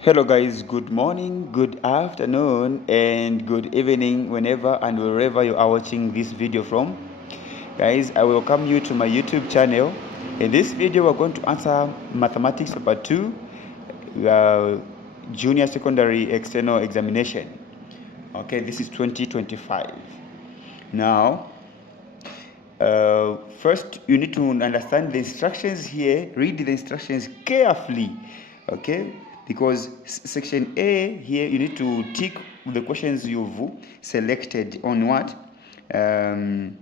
Hello guys, good morning, good afternoon, and good evening whenever and wherever you are watching this video from. Guys, I welcome you to my YouTube channel. In this video, we're going to answer Mathematics Paper 2, Junior Secondary External Examination. Okay, this is 2025. Now, first you need to understand the instructions here. Read the instructions carefully, okay? Because section A here, you need to tick the questions you've selected on what? On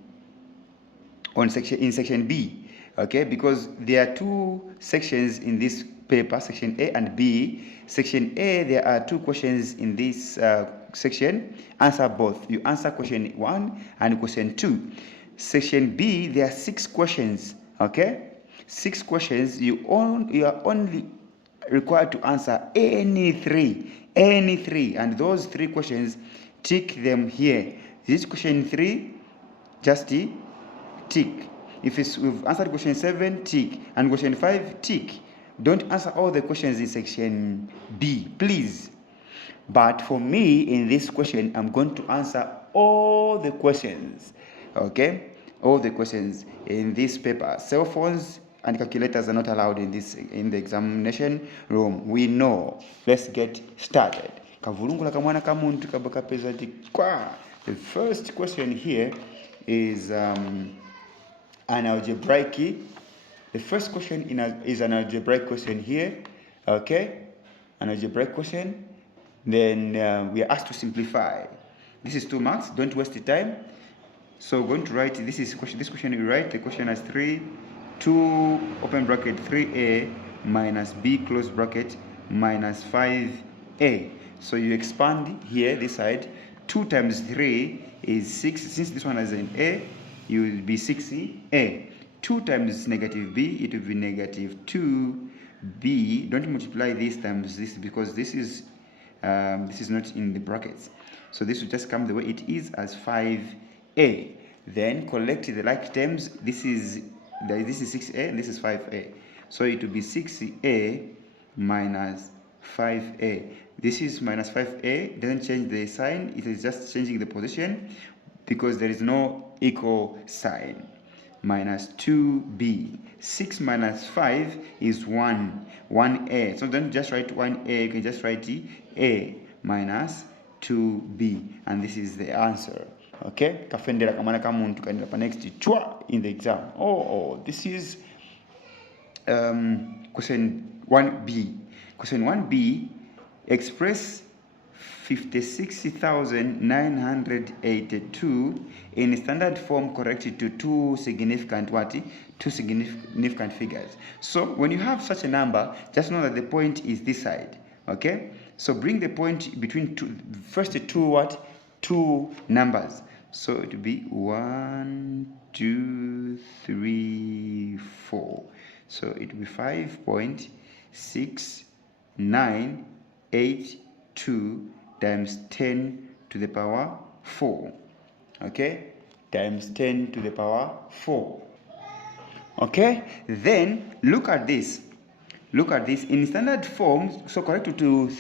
section B, okay? Because there are two sections in this paper, section A and B. Section A, there are two questions in this section. Answer both. You answer question 1 and question 2. Section B, there are 6 questions, okay? 6 questions. You are only required to answer any three, and those 3 questions, tick them here. This question 3, just tick. If we've answered question 7, tick, and question 5, tick. Don't answer all the questions in section B, please. But for me, in this question, I'm going to answer all the questions, okay? All the questions in this paper. Cell phones and calculators are not allowed in the examination room. We know. Let's get started. The first question here is an algebraic. The first question is an algebraic question here, okay? An algebraic question. Then we are asked to simplify. This is 2 marks. Don't waste the time. So we're going to write this question. You write the question as 2 open bracket 3a minus b close bracket minus 5a. So you expand here this side. 2 times 3 is 6. Since this one has an a, you will be 6a. 2 times negative b, it will be negative 2b. Don't multiply this times this because this is not in the brackets. So this will just come the way it is as 5a. Then collect the like terms. This is 6a and this is 5a. So it will be 6a minus 5a. This is minus 5a. It doesn't change the sign. It is just changing the position because there is no equal sign. Minus 2b. 6 minus 5 is 1a. So don't just write 1a, you can just write a minus 2b, and this is the answer. Okay, kafendera kamana kamuntu kanira pa next chwa in the exam. This is question 1b. Question 1b, express 56,982 in standard form corrected to two significant figures. So when you have such a number, just know that the point is this side. Okay, so bring the point between first two numbers. So it will be 1 2 3 4. So it will be 5.6982 times 10 to the power 4. Okay, times 10 to the power 4. Okay, then look at this. In standard form. So correct to two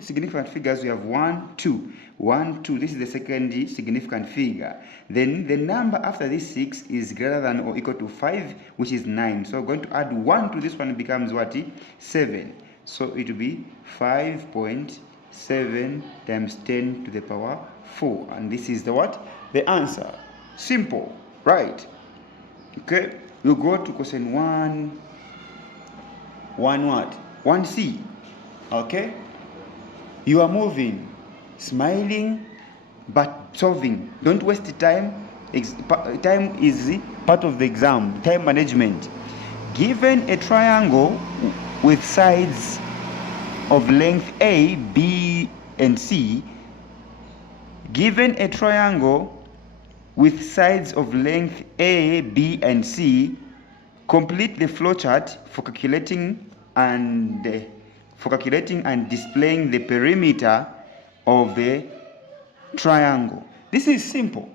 significant figures. We have 1 2. This is the second significant figure. Then the number after this 6 is greater than or equal to 5, which is 9. So we're going to add 1 to this one, becomes what? 7. So it will be 5.7 times 10 to the power 4. And this is the what? The answer. Simple, right? Okay, we'll go to question 1C. Okay, you are moving, smiling, but solving. Don't waste the time. Time is part of the exam. Time management. Given a triangle with sides of length A, B, and C. Given a triangle with sides of length A, B, and C, complete the flowchart for calculating and displaying the perimeter of the triangle. This is simple.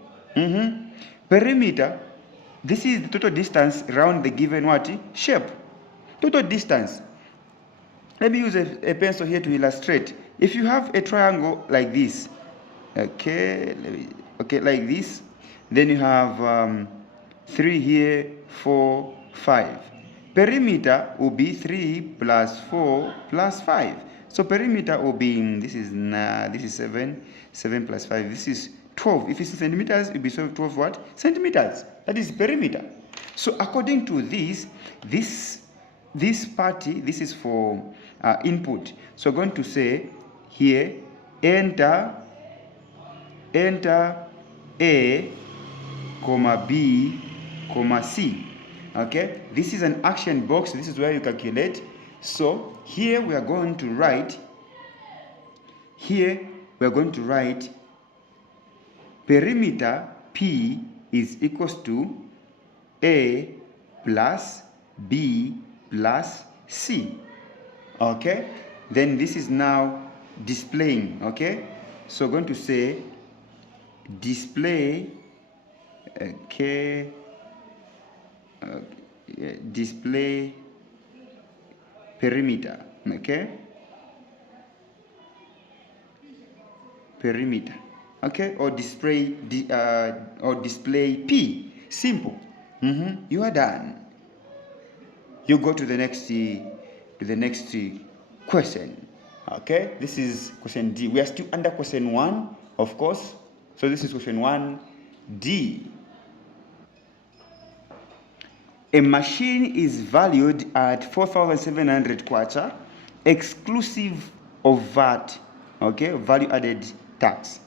Perimeter, this is the total distance around the given what? Shape. Total distance. Let me use a pencil here to illustrate. If you have a triangle like this, okay, like this, then you have 3 here, 4, 5. Perimeter will be 3 plus 4 plus 5. So perimeter will be, this is 7, 7 plus 5, this is 12. If it's in centimeters, it will be 12 what? Centimeters. That is perimeter. So according to this party, this is for input. So I'm going to say here, enter A, comma B, comma C. Okay, this is an action box. This is where you calculate. So here we are going to write, perimeter P is equals to A plus B plus C. Okay, then this is now displaying. Okay, so going to say display, display perimeter. Okay, perimeter. Okay, or display P. Simple. You are done. You go to the next question. Okay, this is question D. We are still under question 1, of course. So this is question 1D. A machine is valued at 4,700 kwacha, exclusive of VAT, okay, value added tax.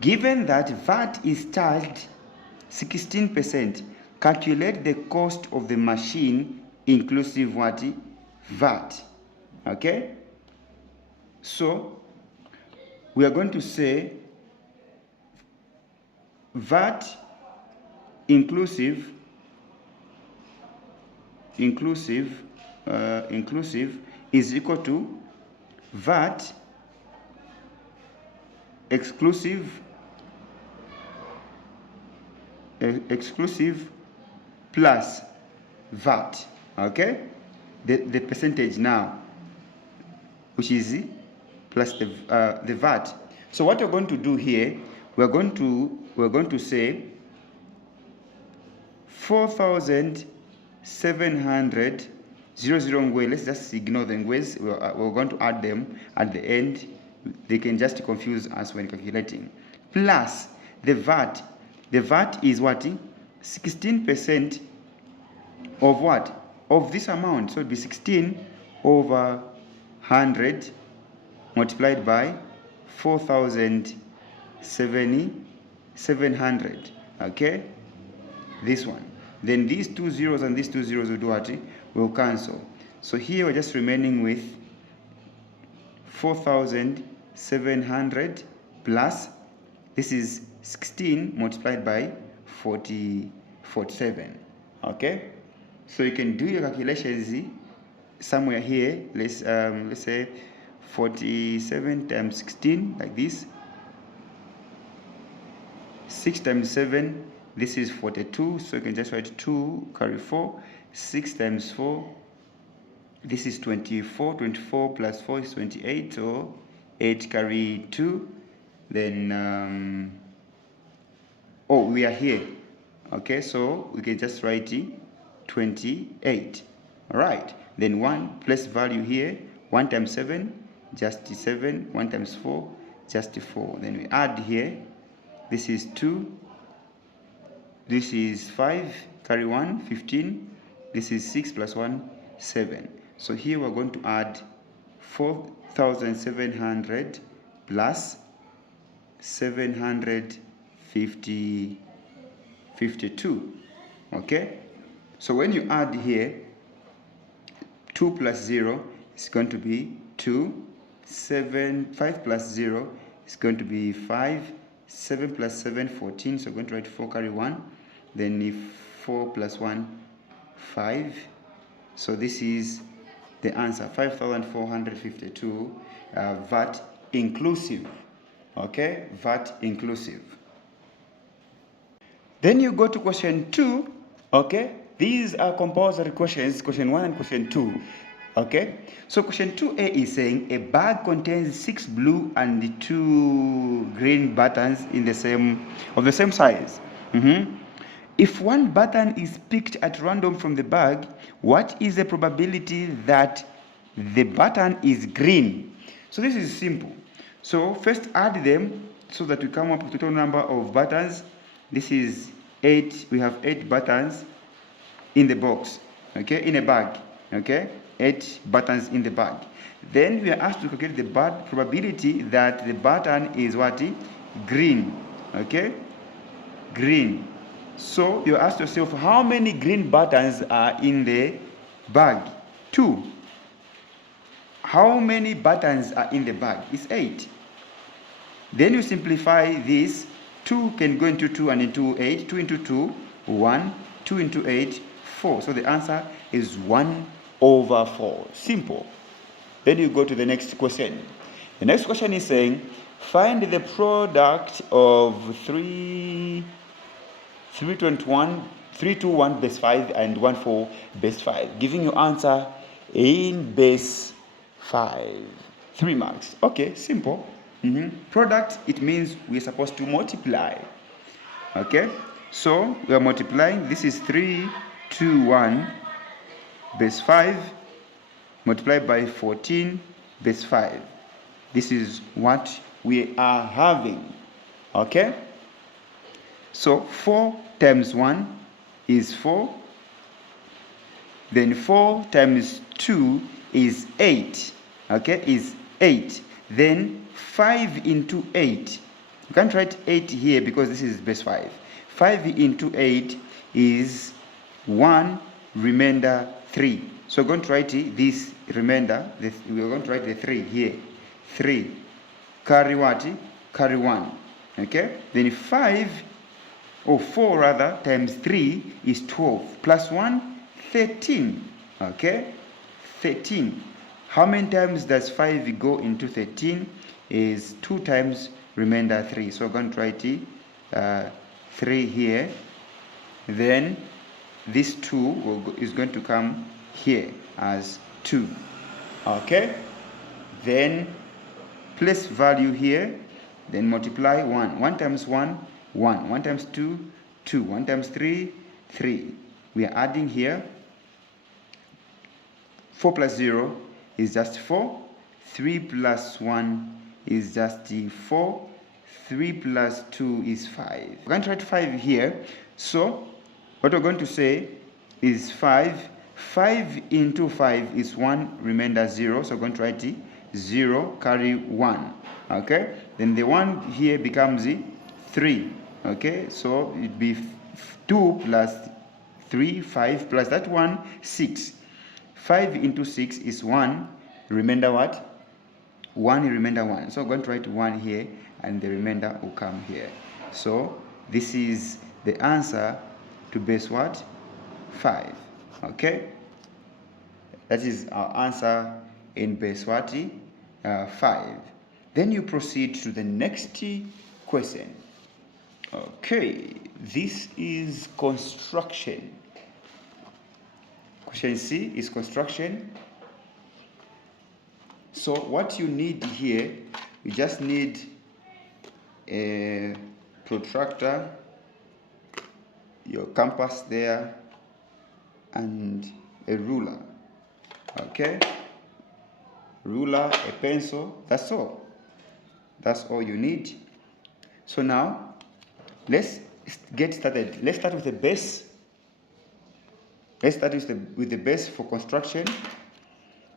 Given that VAT is charged 16%, calculate the cost of the machine inclusive what? VAT. Okay? So we are going to say VAT inclusive is equal to VAT exclusive plus VAT. Okay, the percentage now, which is plus the VAT. So what we're going to do here, we're going to say 4,700 0 ngwe. Let's just ignore the ngwes. We're going to add them at the end. They can just confuse us when calculating. Plus the VAT. The VAT is what? 16% of what? Of this amount. So it will be 16 over 100 multiplied by 4,700. Okay? This one. Then these 2 zeros and these 2 zeros will do what? Will cancel. So here we're just remaining with 4,700 plus, this is 16 multiplied by 47. Okay? So you can do your calculations somewhere here. Let's say 47 times 16, like this. 6 times 7, this is 42, so you can just write 2 carry 4. 6 times 4, this is 24. 24 plus 4 is 28, so 8 carry 2. Then we are here. Okay, so we can just write 28. All right, then 1 place value here. 1 times 7, just 7. 1 times 4, just 4. Then we add here. This is 2. This is 5, carry 1, 15. This is 6 plus 1, 7. So here we're going to add 4,700 plus 752. Okay? So when you add here, 2 plus 0 is going to be 2. 5 plus 0 is going to be 5. 7 plus 7, 14. So we're going to write 4 carry 1. Then if 4 plus 1, 5. So this is the answer, 5,452 VAT inclusive. Okay, VAT inclusive. Then you go to question 2. Okay, these are compulsory questions, question 1 and question 2. Okay, so question 2a is saying a bag contains 6 blue and 2 green buttons in the same size. If one button is picked at random from the bag, what is the probability that the button is green? So this is simple. So first add them so that we come up with total number of buttons. This is 8. We have 8 buttons in the box, okay, in a bag, okay, 8 buttons in the bag. Then we are asked to calculate the probability that the button is what? Green, okay, green. So you ask yourself, how many green buttons are in the bag? 2. How many buttons are in the bag? It's 8. Then you simplify this. 2 can go into 2 and into 8. 2 into 2, 1. 2 into 8, 4. So the answer is 1/4. Simple. Then you go to the next question. The next question is saying, find the product of 321 base 5 and 14 base 5, giving you answer in base 5. 3 marks. Okay, simple. Product, it means we're supposed to multiply. Okay, so we are multiplying. This is 321 base 5 multiplied by 14 base 5. This is what we are having. Okay, so 4 times 1 is 4. Then 4 times 2 is 8. Okay, is 8. Then 5 into 8. You can't write 8 here because this is base 5. 5 into 8 is 1 remainder 3. So we're going to write this remainder. We're going to write the 3 here. 3. Carry what? Carry 1. Okay? Then 4 rather, times 3 is 12. Plus 1, 13. Okay? 13. How many times does 5 go into 13? Is 2 times remainder 3. So we're going to write 3 here. Then this 2 is going to come here as 2. Okay? Then place value here. Then multiply 1. 1 times 1, 1. 1 times 2, 2. 1 times 3, 3. We are adding here. 4 plus 0 is just 4. 3 plus 1 is just 4. 3 plus 2 is 5. We're going to write 5 here. So what we're going to say is 5. 5 into 5 is 1 remainder 0. So we're going to write 0 carry 1. Okay? Then the 1 here becomes 3. Okay? So it'd be 2 plus 3, 5 plus that 1, 6. 5 into 6 is 1 remainder what? 1 remainder 1. So I'm going to write 1 here and the remainder will come here. So this is the answer to base what? 5. Okay? That is our answer in base what? 5. Then you proceed to the next question. Okay, this is construction. Question C is construction. So what you need here, you just need a protractor, your compass there, and a ruler. Okay? Ruler, a pencil, that's all. That's all you need. So now, let's get started. Let's start with the base. Let's start with the base for construction.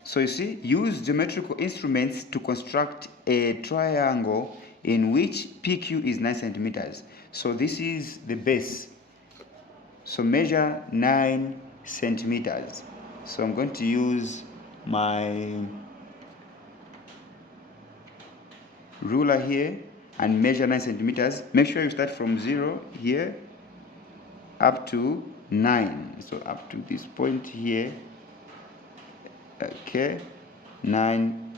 So you see, use geometrical instruments to construct a triangle in which PQ is 9 centimeters. So this is the base. So measure 9 centimeters. So I'm going to use my ruler here and measure 9 centimeters. Make sure you start from 0 here up to 9. So up to this point here. Okay, 9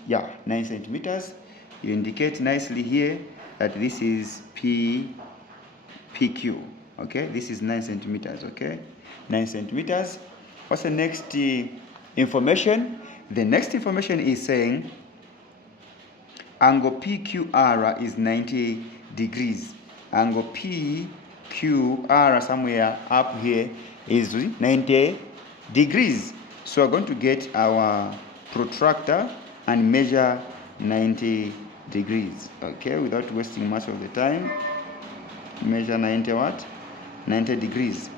centimeters. You indicate nicely here that this is PQ. Okay, this is 9 centimeters. Okay, 9 centimeters. What's the next information? The next information is saying angle PQR is 90 degrees. Angle PQR somewhere up here is 90 degrees. So we're going to get our protractor and measure 90 degrees. Okay, without wasting much of the time. Measure 90 what? 90 degrees.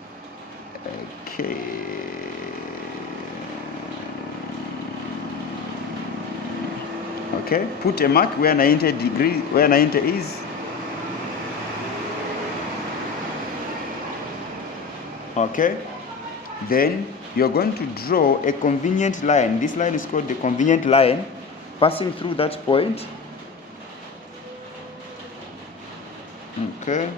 Okay. Okay, put a mark where 90 degrees, where 90 is. Okay, then you're going to draw a convenient line. This line is called the convenient line, passing through that point. Okay.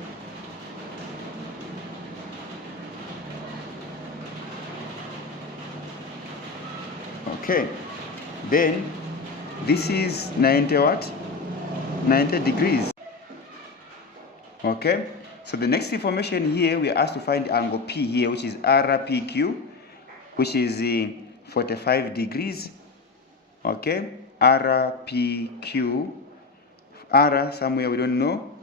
Okay, then this is 90 what? 90 degrees. Okay, so the next information here, we are asked to find angle P here, which is RPQ, which is 45 degrees. Okay, RPQ, R somewhere we don't know,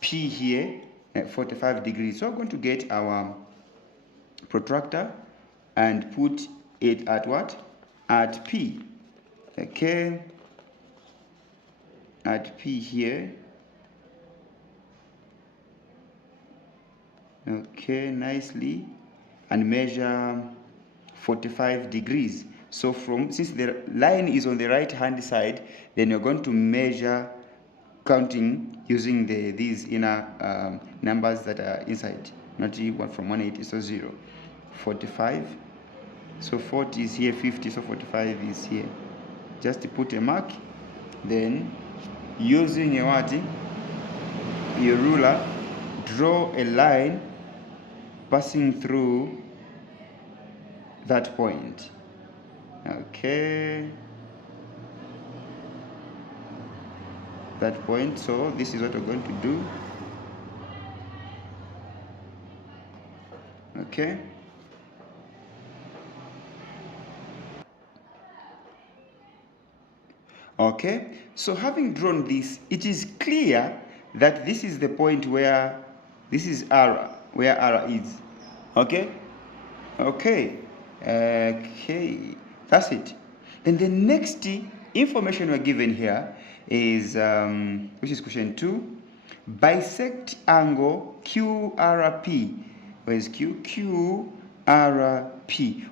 P here, 45 degrees. So we're going to get our protractor and put it at what? At P. Okay, at P here. Okay, nicely, and measure 45 degrees. So since the line is on the right hand side, then you're going to measure counting using these inner numbers that are inside, not one from 180, so 0, 45. So 40 is here, 50, so 45 is here. Just to put a mark, then using your ruler, draw a line passing through that point. Okay, that point. So this is what we're going to do. Okay, okay, so having drawn this, it is clear that this is the point where this is R, where R is. Okay, okay, okay, that's it. Then the next information we're given here is, which is question 2, bisect angle QRP. Where is Q? QRP.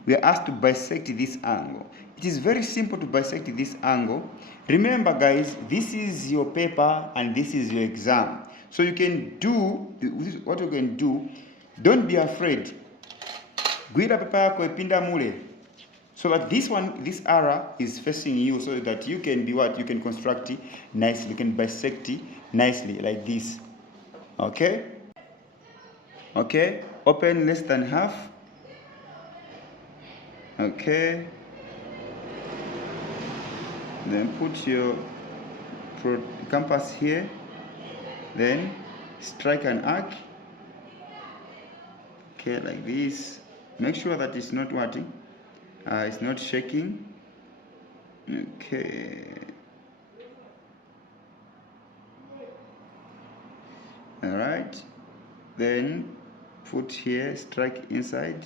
We are asked to bisect this angle. It is very simple to bisect this angle. Remember guys, this is your paper and this is your exam. So you can do, what you can do, don't be afraid. Gwira paper yako ipinda mule. So that this one, this arrow is facing you, so that you can be what? You can construct it nicely. You can bisect it nicely like this. Okay? Okay? Open less than half. Okay? Then put your compass here. Then strike an arc. Okay, like this. Make sure that it's not watching. It's not shaking. Okay. All right. Then put here, strike inside.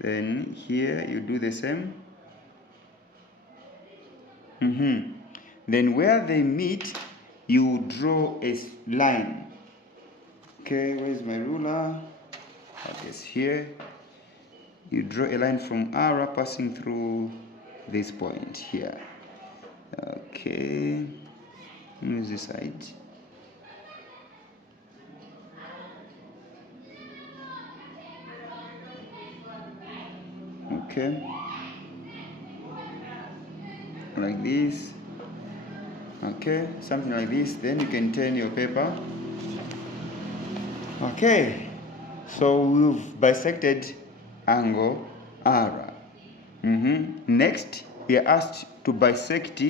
Then here you do the same. Then where they meet, you draw a line. Okay, where's my ruler? I guess here. You draw a line from R passing through this point here. Okay, use this side. Okay, like this. Okay, something like this. Then you can turn your paper. Okay, so we've bisected angle R. Next, we are asked to bisect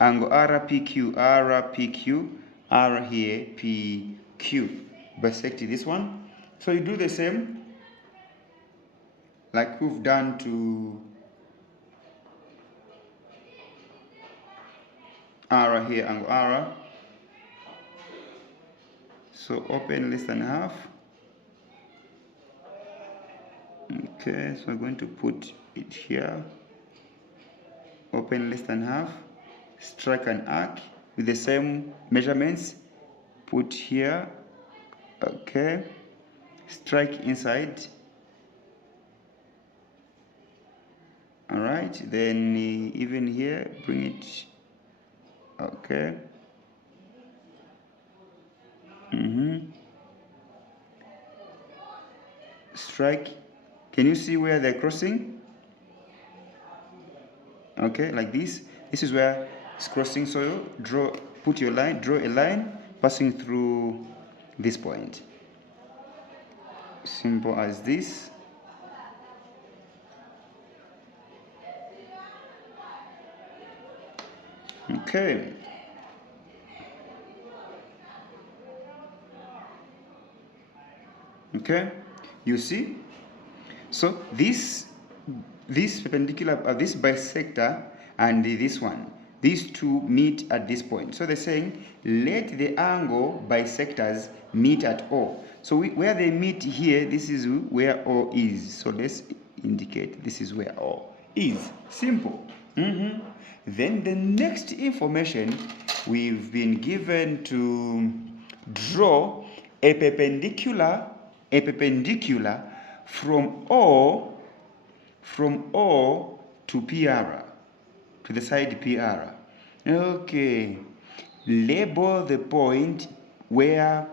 angle RPQ, RPQ, R here, PQ. Bisect this one. So you do the same like we've done to R here, angle R. So open less than half. Okay, so we're going to put it here. Open less than half. Strike an arc with the same measurements. Put here. Okay. Strike inside. Alright, then even here, bring it. Okay. Strike. Can you see where they're crossing? Okay, like this. This is where it's crossing. So put your line, draw a line passing through this point. Simple as this. Okay. Okay, you see? So this perpendicular, this bisector and this one, these two meet at this point. So they're saying let the angle bisectors meet at O. So where they meet here, this is where O is. So let's indicate this is where O is. Simple. Then the next information, we've been given to draw a perpendicular from O to PR, to the side PR. Okay, label the point where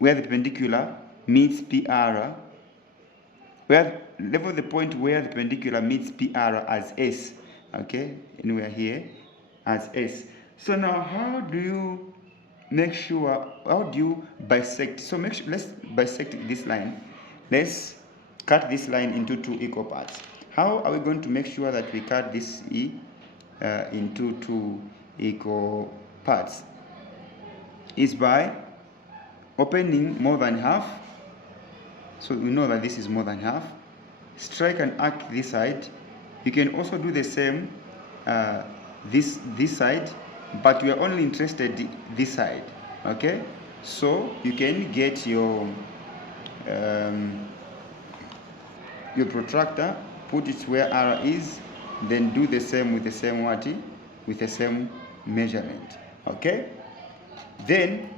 the perpendicular meets PR. Label the point where the perpendicular meets PR as S. Okay, anywhere here as S. So now, how do you make sure? How do you bisect? So let's bisect this line. Let's cut this line into two equal parts. How are we going to make sure that we cut this into two equal parts? Is by opening more than half. So we know that this is more than half. Strike an arc this side. You can also do the same this side, but we are only interested this side. Okay, so you can get your protractor, put it where R is, then do the same with the same with the same measurement. Okay, then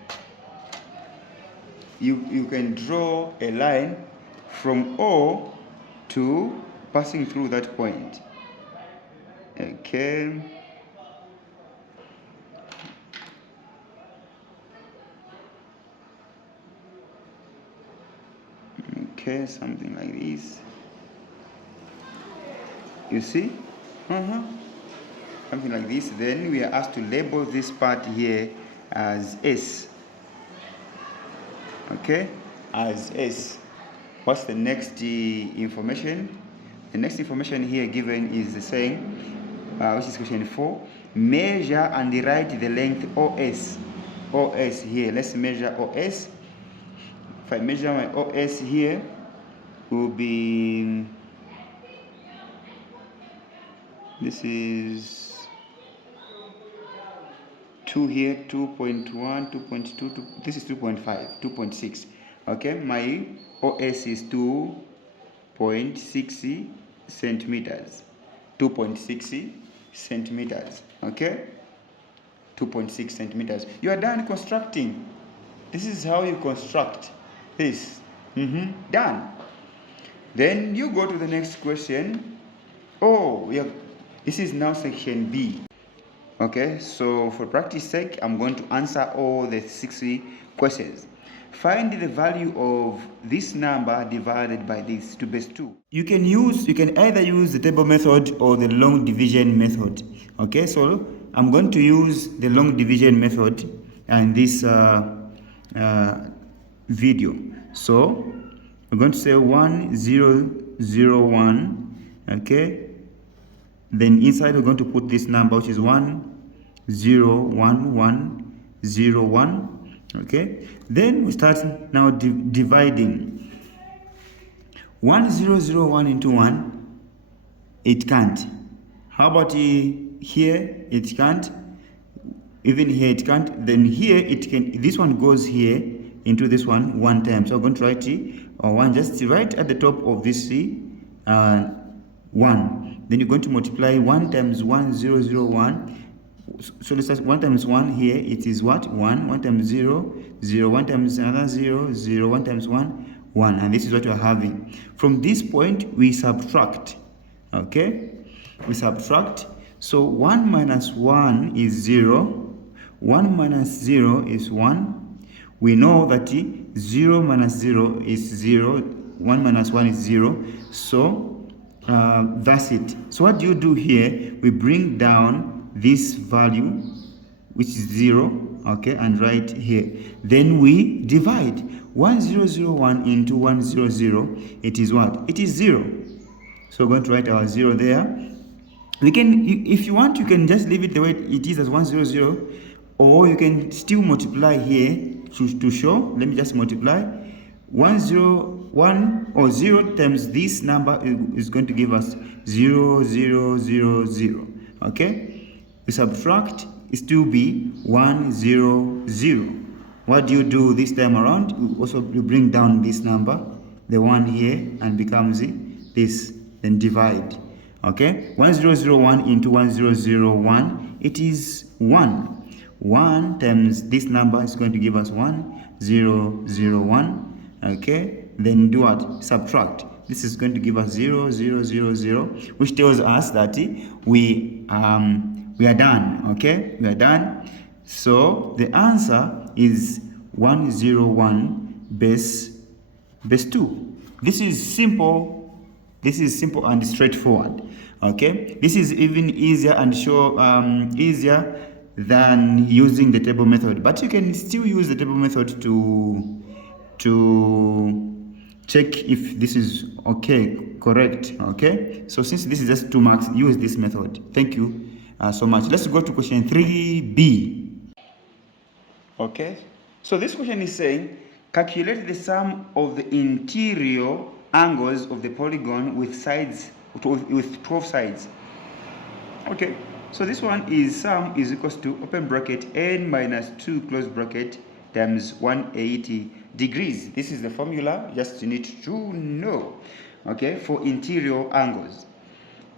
you can draw a line from O to passing through that point. Okay. Okay, something like this. You see? Something like this. Then we are asked to label this part here as S. Okay, as S. What's the next information? The next information here given is saying, which is question 4. Measure and write the length OS. OS here. Let's measure OS. If I measure my OS here, will be, this is 2 here, 2.1, 2.2, this is 2.5, 2.6. Okay, my OS is 2.60 centimeters. 2.60 centimeters. Okay, 2.6 centimeters. You are done constructing. This is how you construct this. Done. Then you go to the next question. Oh, yeah, this is now section B. Okay, so for practice sake, I'm going to answer all the 60 questions. Find the value of this number divided by this to base 2. You can either use the table method or the long division method. Okay, so I'm going to use the long division method and this video. So we're going to say 1001. Okay, then inside we're going to put this number, which is 101101. Okay, then we start now dividing. 1001 into 1, it can't. How about here? It can't. Even here it can't. Then here it can. This one goes here into this one time. So I'm going to write it or one just right at the top of this 1. Then you're going to multiply 1 times 1, 0, 0, 1. So let's start 1 times 1 here. It is what? 1. 1 times 0, 0. 1 times another 0, 0. 1 times 1, 1. And this is what you're having. From this point, we subtract. Okay? We subtract. So 1 minus 1 is 0. 1 minus 0 is 1. We know that 0 minus 0 is 0. 1 minus 1 is 0. So that's it. So what do you do here? We bring down this value, which is 0, okay, and write here. Then we divide 1001 into 100. It is what? It is 0. So we're going to write our 0 there. We can, if you want, you can just leave it the way it is as 100, or you can still multiply here to show. Let me just multiply 101 or 0 times this number is going to give us 0, 0, 0, 0. Okay, we subtract, it still be 1, 0, 0. What do you do this time around? You bring down this number, the 1 here, and becomes this, then divide. Okay, 1001 into 1001, it is 1. 1 times this number is going to give us 1001. Okay, then do what? Subtract. This is going to give us 0, 0, 0, 0, which tells us that we are done. Okay, we are done. So the answer is 101 base 2. This is simple. This is simple and straightforward. Okay, this is even easier and easier than using the table method, but you can still use the table method to check if this is correct. Okay, so since this is just 2 marks, use this method. Thank you so much. Let's go to question 3b. Okay, so this question is saying calculate the sum of the interior angles of the polygon with 12 sides. Okay, so this one is sum is equals to open bracket n minus 2 close bracket times 180 degrees. This is the formula, just you need to know, okay, for interior angles.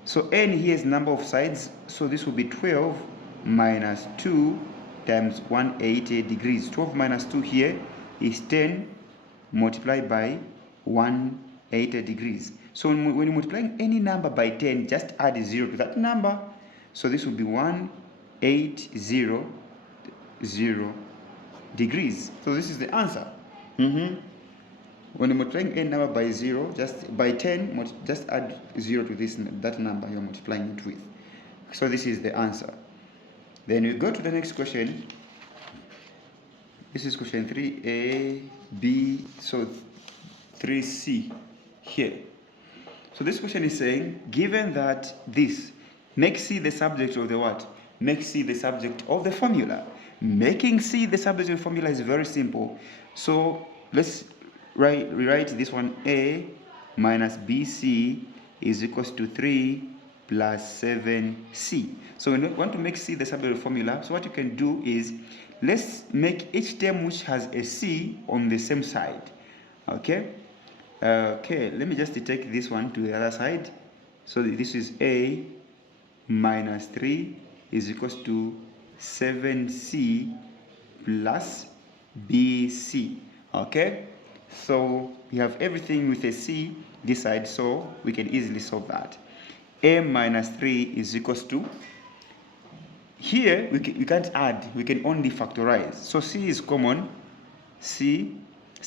So n here is number of sides, so this will be 12 minus 2 times 180 degrees. 12 minus 2 here is 10 multiplied by 180 degrees. So when you're multiplying any number by 10, just add 0 to that number. So this will be 180 degrees. So this is the answer. When you're multiplying any number by 0, just by 10, just add 0 to that number you're multiplying it with. So this is the answer. Then we go to the next question. This is question 3a, b, so 3c here. So this question is saying, given that this, make C the subject of the what? Make C the subject of the formula. Making C the subject of the formula is very simple. So let's rewrite this one. A minus BC is equals to 3 plus 7C. So we want to make C the subject of the formula. So what you can do is, let's make each term which has a C on the same side. Okay? Okay, let me just take this one to the other side. So this is A minus 3 is equals to 7C plus BC. Okay, so we have everything with a C this side, so we can easily solve that. A minus 3 is equals to, here we can't add, we can only factorize. So C is common. C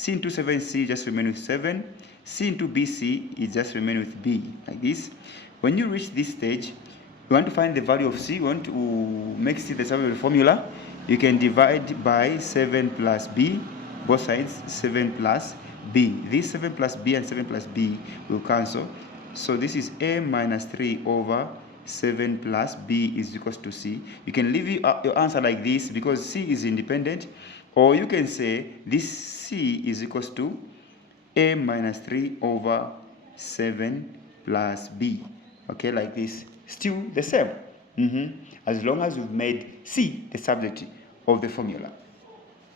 into 7C just remain with 7. C into BC is just remain with B, like this. When you reach this stage, you want to find the value of C, you want to make C the sum of the formula, you can divide by 7 plus B, both sides, 7 plus B. This 7 plus B and 7 plus B will cancel. So this is A minus 3 over 7 plus B is equals to C. You can leave your answer like this because C is independent, or you can say this C is equals to A minus 3 over 7 plus B. Okay, like this. still the same. As long as you've made C the subject of the formula.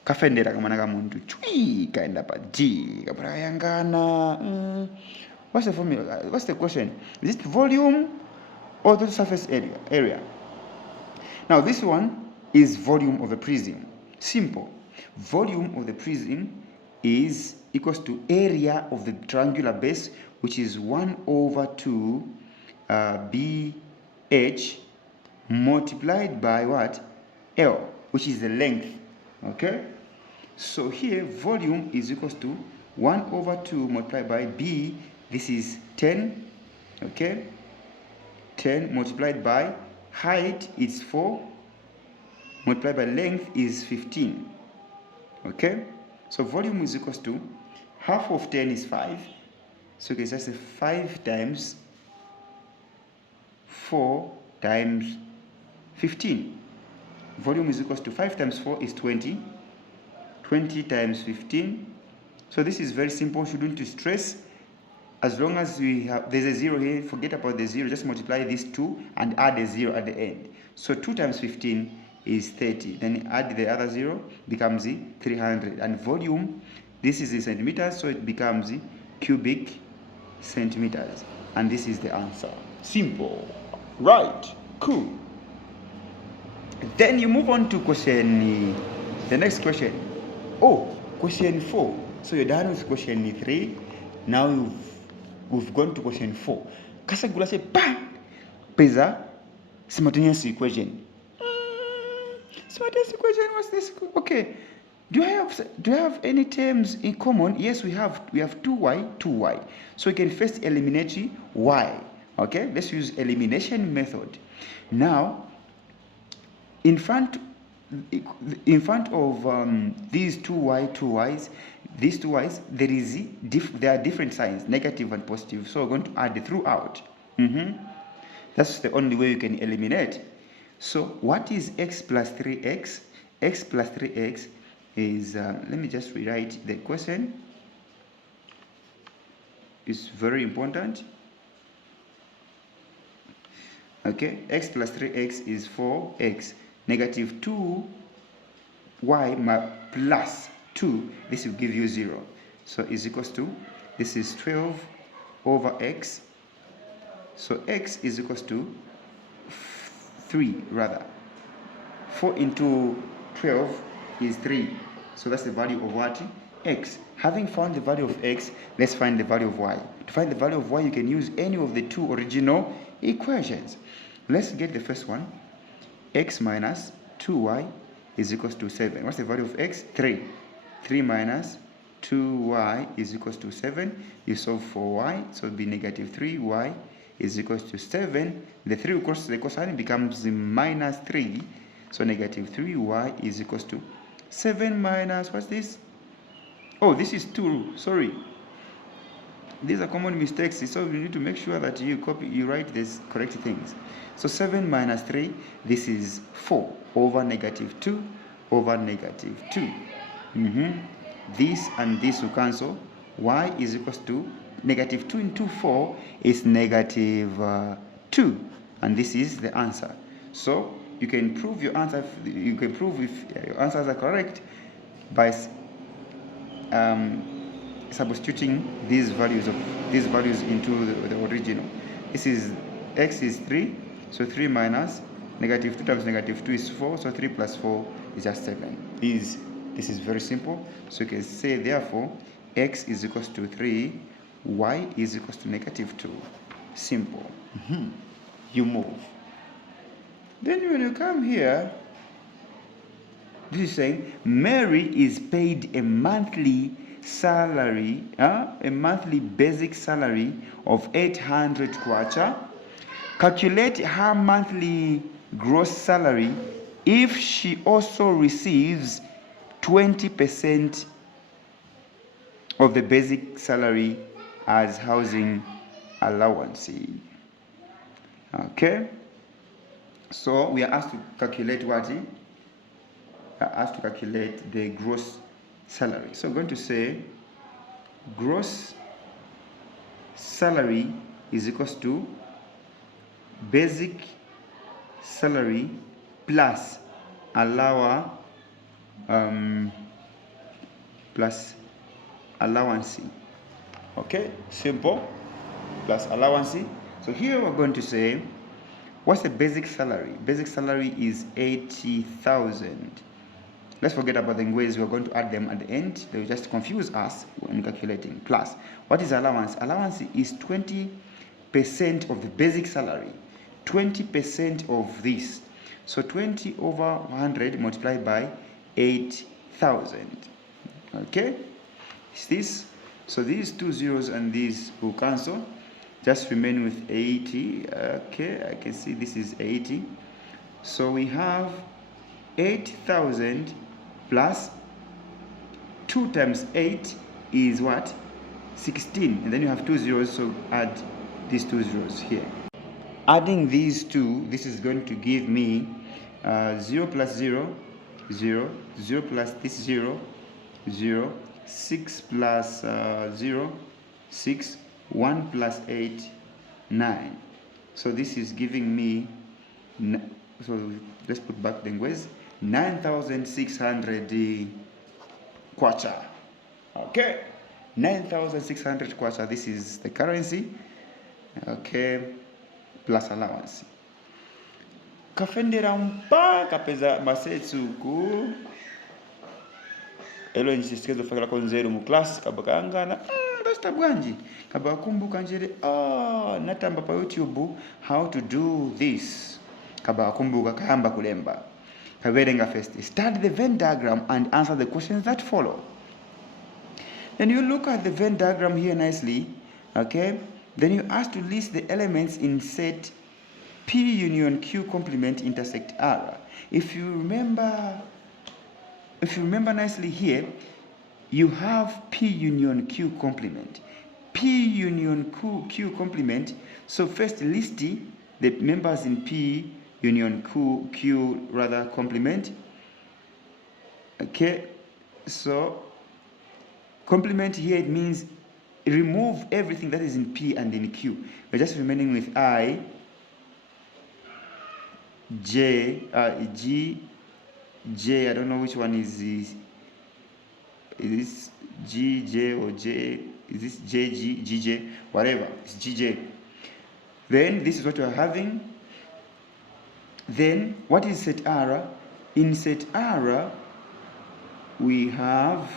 Kafendera kamwana ka muntu chui kaenda pa G kabrayangana. What's the formula? What's the question? Is it volume or the surface area? Now this one is volume of the prism. Simple. Volume of the prism is equals to area of the triangular base, which is 1/2 BH multiplied by what? L, which is the length. Okay? So here volume is equals to 1/2 multiplied by B. This is 10. Okay? 10 multiplied by height is 4. Multiplied by length is 15. Okay? So volume is equals to half of 10 is 5. So okay, that's 5 times 4 times 15. Volume is equals to 5 times 4 is 20. 20 times 15. So this is very simple, shouldn't you stress. As long as we have, there's a 0 here, forget about the 0, just multiply these 2 and add a 0 at the end. So 2 times 15 is 30. Then add the other 0, becomes 300. And volume, this is in centimeters, so it becomes cubic centimeters. And this is the answer. Simple. Right. Cool. Then you move on to question, the next question. Oh, question 4. So you're done with question 3. Now we've gone to question 4. Kasagula say, bam! Pesa simultaneous equation. Simultaneous equation, what's this? Okay. Do I have any terms in common? Yes, we have 2y. So we can first eliminate y. Okay, let's use elimination method. Now, in front of these 2y's, there are different signs, negative and positive. So we're going to add throughout. That's the only way you can eliminate. So what is x plus 3x? X plus 3x is, let me just rewrite the question. It's very important. Okay, x plus 3x is 4x. Negative 2y plus 2, this will give you 0. So is equals to, this is 12 over x. So x is equals to 3 rather. 4 into 12 is 3. So that's the value of what? X. Having found the value of x, let's find the value of y. To find the value of y, you can use any of the 2 original equations. Let's get the first one. X minus 2y is equals to 7. What's the value of x? 3. 3 minus 2y is equals to 7. You solve for y, so it will be negative 3y is equals to 7. The 3 across the cosine becomes minus 3. So negative 3y is equals to 7 minus, what's this? Oh, this is 2, sorry. These are common mistakes, so you need to make sure that you write these correct things. So 7 minus 3, this is 4 over negative 2 over negative 2. This and this will cancel. Y is equals to negative 2 into 4 is negative 2. And this is the answer. So you can prove your answer, you can prove if your answers are correct by substituting these values into the original. This is x is 3, so 3 minus negative 2 times negative 2 is 4, so 3 plus 4 is just 7. This is very simple. So you can say therefore x is equals to 3, y is equals to negative 2. Simple. You move. Then when you come here, this is saying Mary is paid a monthly salary, a monthly basic salary of 800 kwacha. Calculate her monthly gross salary if she also receives 20% of the basic salary as housing allowance. Okay, so we are asked to calculate what? Asked to calculate the gross salary. So we're going to say gross salary is equals to basic salary plus allowance plus allowance. Okay, simple, plus allowance. So here we're going to say, what's the basic salary? Basic salary is 80,000. Let's forget about the ngwes. We're going to add them at the end. They will just confuse us when calculating. Plus, what is allowance? Allowance is 20% of the basic salary. 20% of this. So 20 over 100 multiplied by 8,000. Okay? Is this? So these two zeros and these will cancel. Just remain with 80. Okay, I can see this is 80. So we have 8,000 plus 2 times 8 is what? 16. And then you have two zeros, so add these two zeros here. Adding these two, this is going to give me 0 plus 0, 0, 0 plus this 0, 0, 6 plus 0, 6, 1 plus 8, 9. So this is giving me, so let's put back the ngwes, 9,600 kwacha. Okay, 9,600 kwacha. This is the currency. Okay, plus allowance. Kafendera mpaka peza masetsuku. Elo nchisikizo fakira konzeru mu class kabakangana. Basta bwanji. Kabakumbuka njere, natamba pa YouTube how to do this. Kabakumbuka kahamba kulemba. Kaverenga first. Start the Venn diagram and answer the questions that follow. Then you look at the Venn diagram here nicely, okay? Then you ask to list the elements in set P union Q complement intersect R. If you remember nicely here, you have P union Q complement. P union Q complement. So first list the members in P union Q complement. Okay, so complement here, it means remove everything that is in P and in Q. We're just remaining with I, J, G, J. I don't know which one is this. Is this G, J, or J? Is this J, G, G, J? Whatever. It's G, J. Then this is what we're having. Then what is set R? In set R, we have,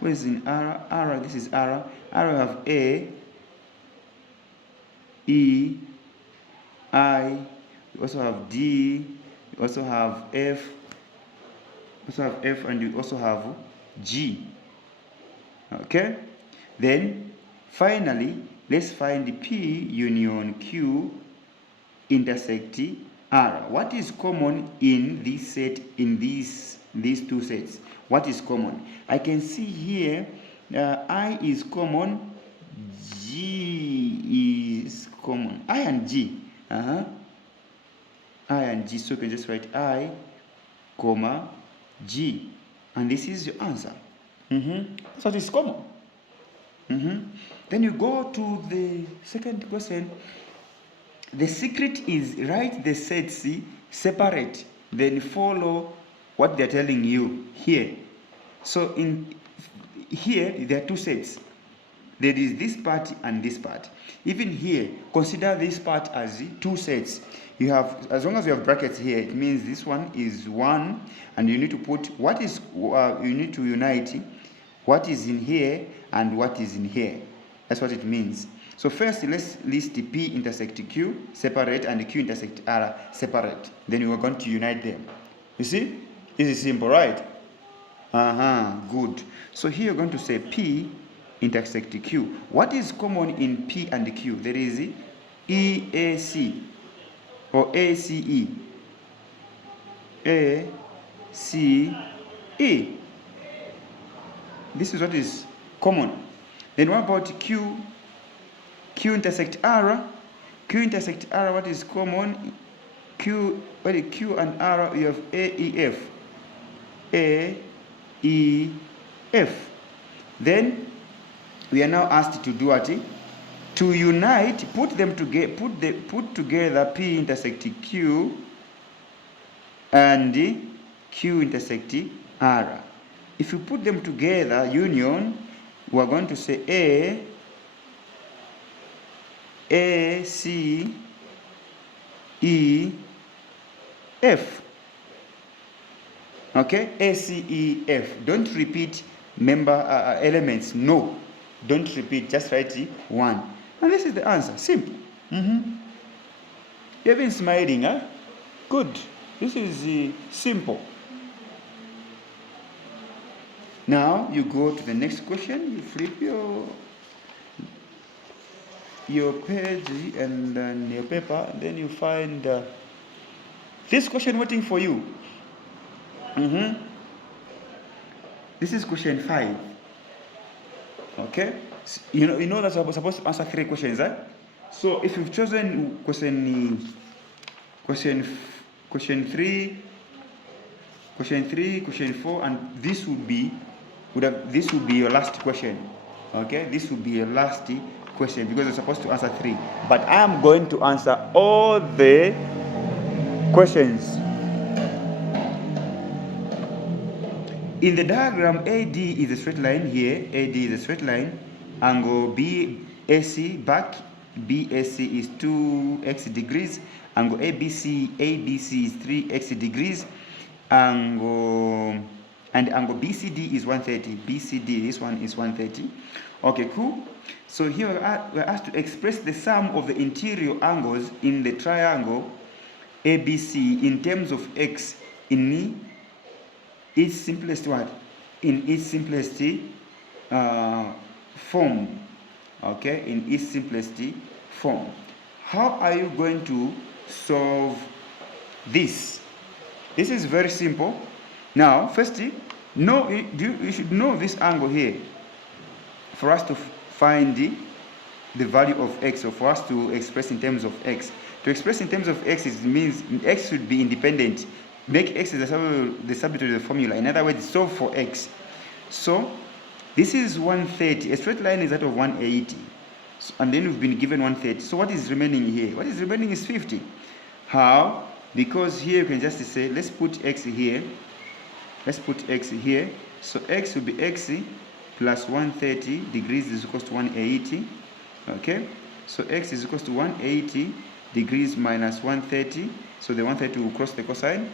what is in R? R, this is R. R, we have A, E, I, we also have D, we also have F, and we also have G. Okay? Then, finally, let's find the P union Q intersect R. What is common in this set, in these two sets? What is common? I can see here, I is common, G is common. I and G. I and G. So you can just write I, comma, G. And this is your answer. So it is common. Then you go to the second question. The secret is write the sets separate, then follow what they're telling you here. So in here, there are two sets. There is this part and this part. Even here, consider this part as two sets. You have, as long as you have brackets here, it means this one is 1, and you need to put what is, you need to unite what is in here and what is in here. That's what it means. So first, let's list the P intersect Q separate and the Q intersect R separate. Then we are going to unite them. You see? This is simple, right? Good. So here you're going to say P intersect Q. What is common in P and Q? There is EAC or ACE. ACE. This is what is common. Then what about Q? Q intersect R. Q intersect R, what is common? Q and R, you have AEF. AEF. Then we are now asked to do what? To unite, put together P intersect Q and Q intersect R. If you put them together, union, we're going to say A, C, E, F. Okay, A, C, E, F. Don't repeat elements. No, don't repeat. Just write 1. And this is the answer. Simple. You've been smiling, huh? Good. This is simple. Now you go to the next question. You flip your page and then your paper, and then you find this question waiting for you. This is question 5. Okay, you know that I'm supposed to answer 3 questions, right? So if you've chosen question 3, question 4, and this would be your last question. Okay, this would be your last question because you're supposed to answer 3. But I am going to answer all the questions. In the diagram, AD is a straight line here. AD is a straight line. Angle BAC back. BAC is 2x degrees. Angle ABC is 3x degrees. And angle BCD is 130. BCD, this one is 130. Okay, cool. So here we're asked to express the sum of the interior angles in the triangle ABC in terms of x in its simplest what? In its simplest form. Okay, in its simplest form. How are you going to solve this? This is very simple. Now, firstly, you should know this angle here for us to find the value of x, or for us to express in terms of x. To express in terms of x, it means x should be independent. Make x the subject of the formula. In other words, solve for x. So this is 130. A straight line is that of 180. And then we've been given 130. So what is remaining here? What is remaining is 50. How? Because here you can just say, let's put x here. Let's put x here. So x will be x plus 130 degrees is equals to 180. Okay? So x is equals to 180 degrees minus 130. So the 130 will cross the cosine.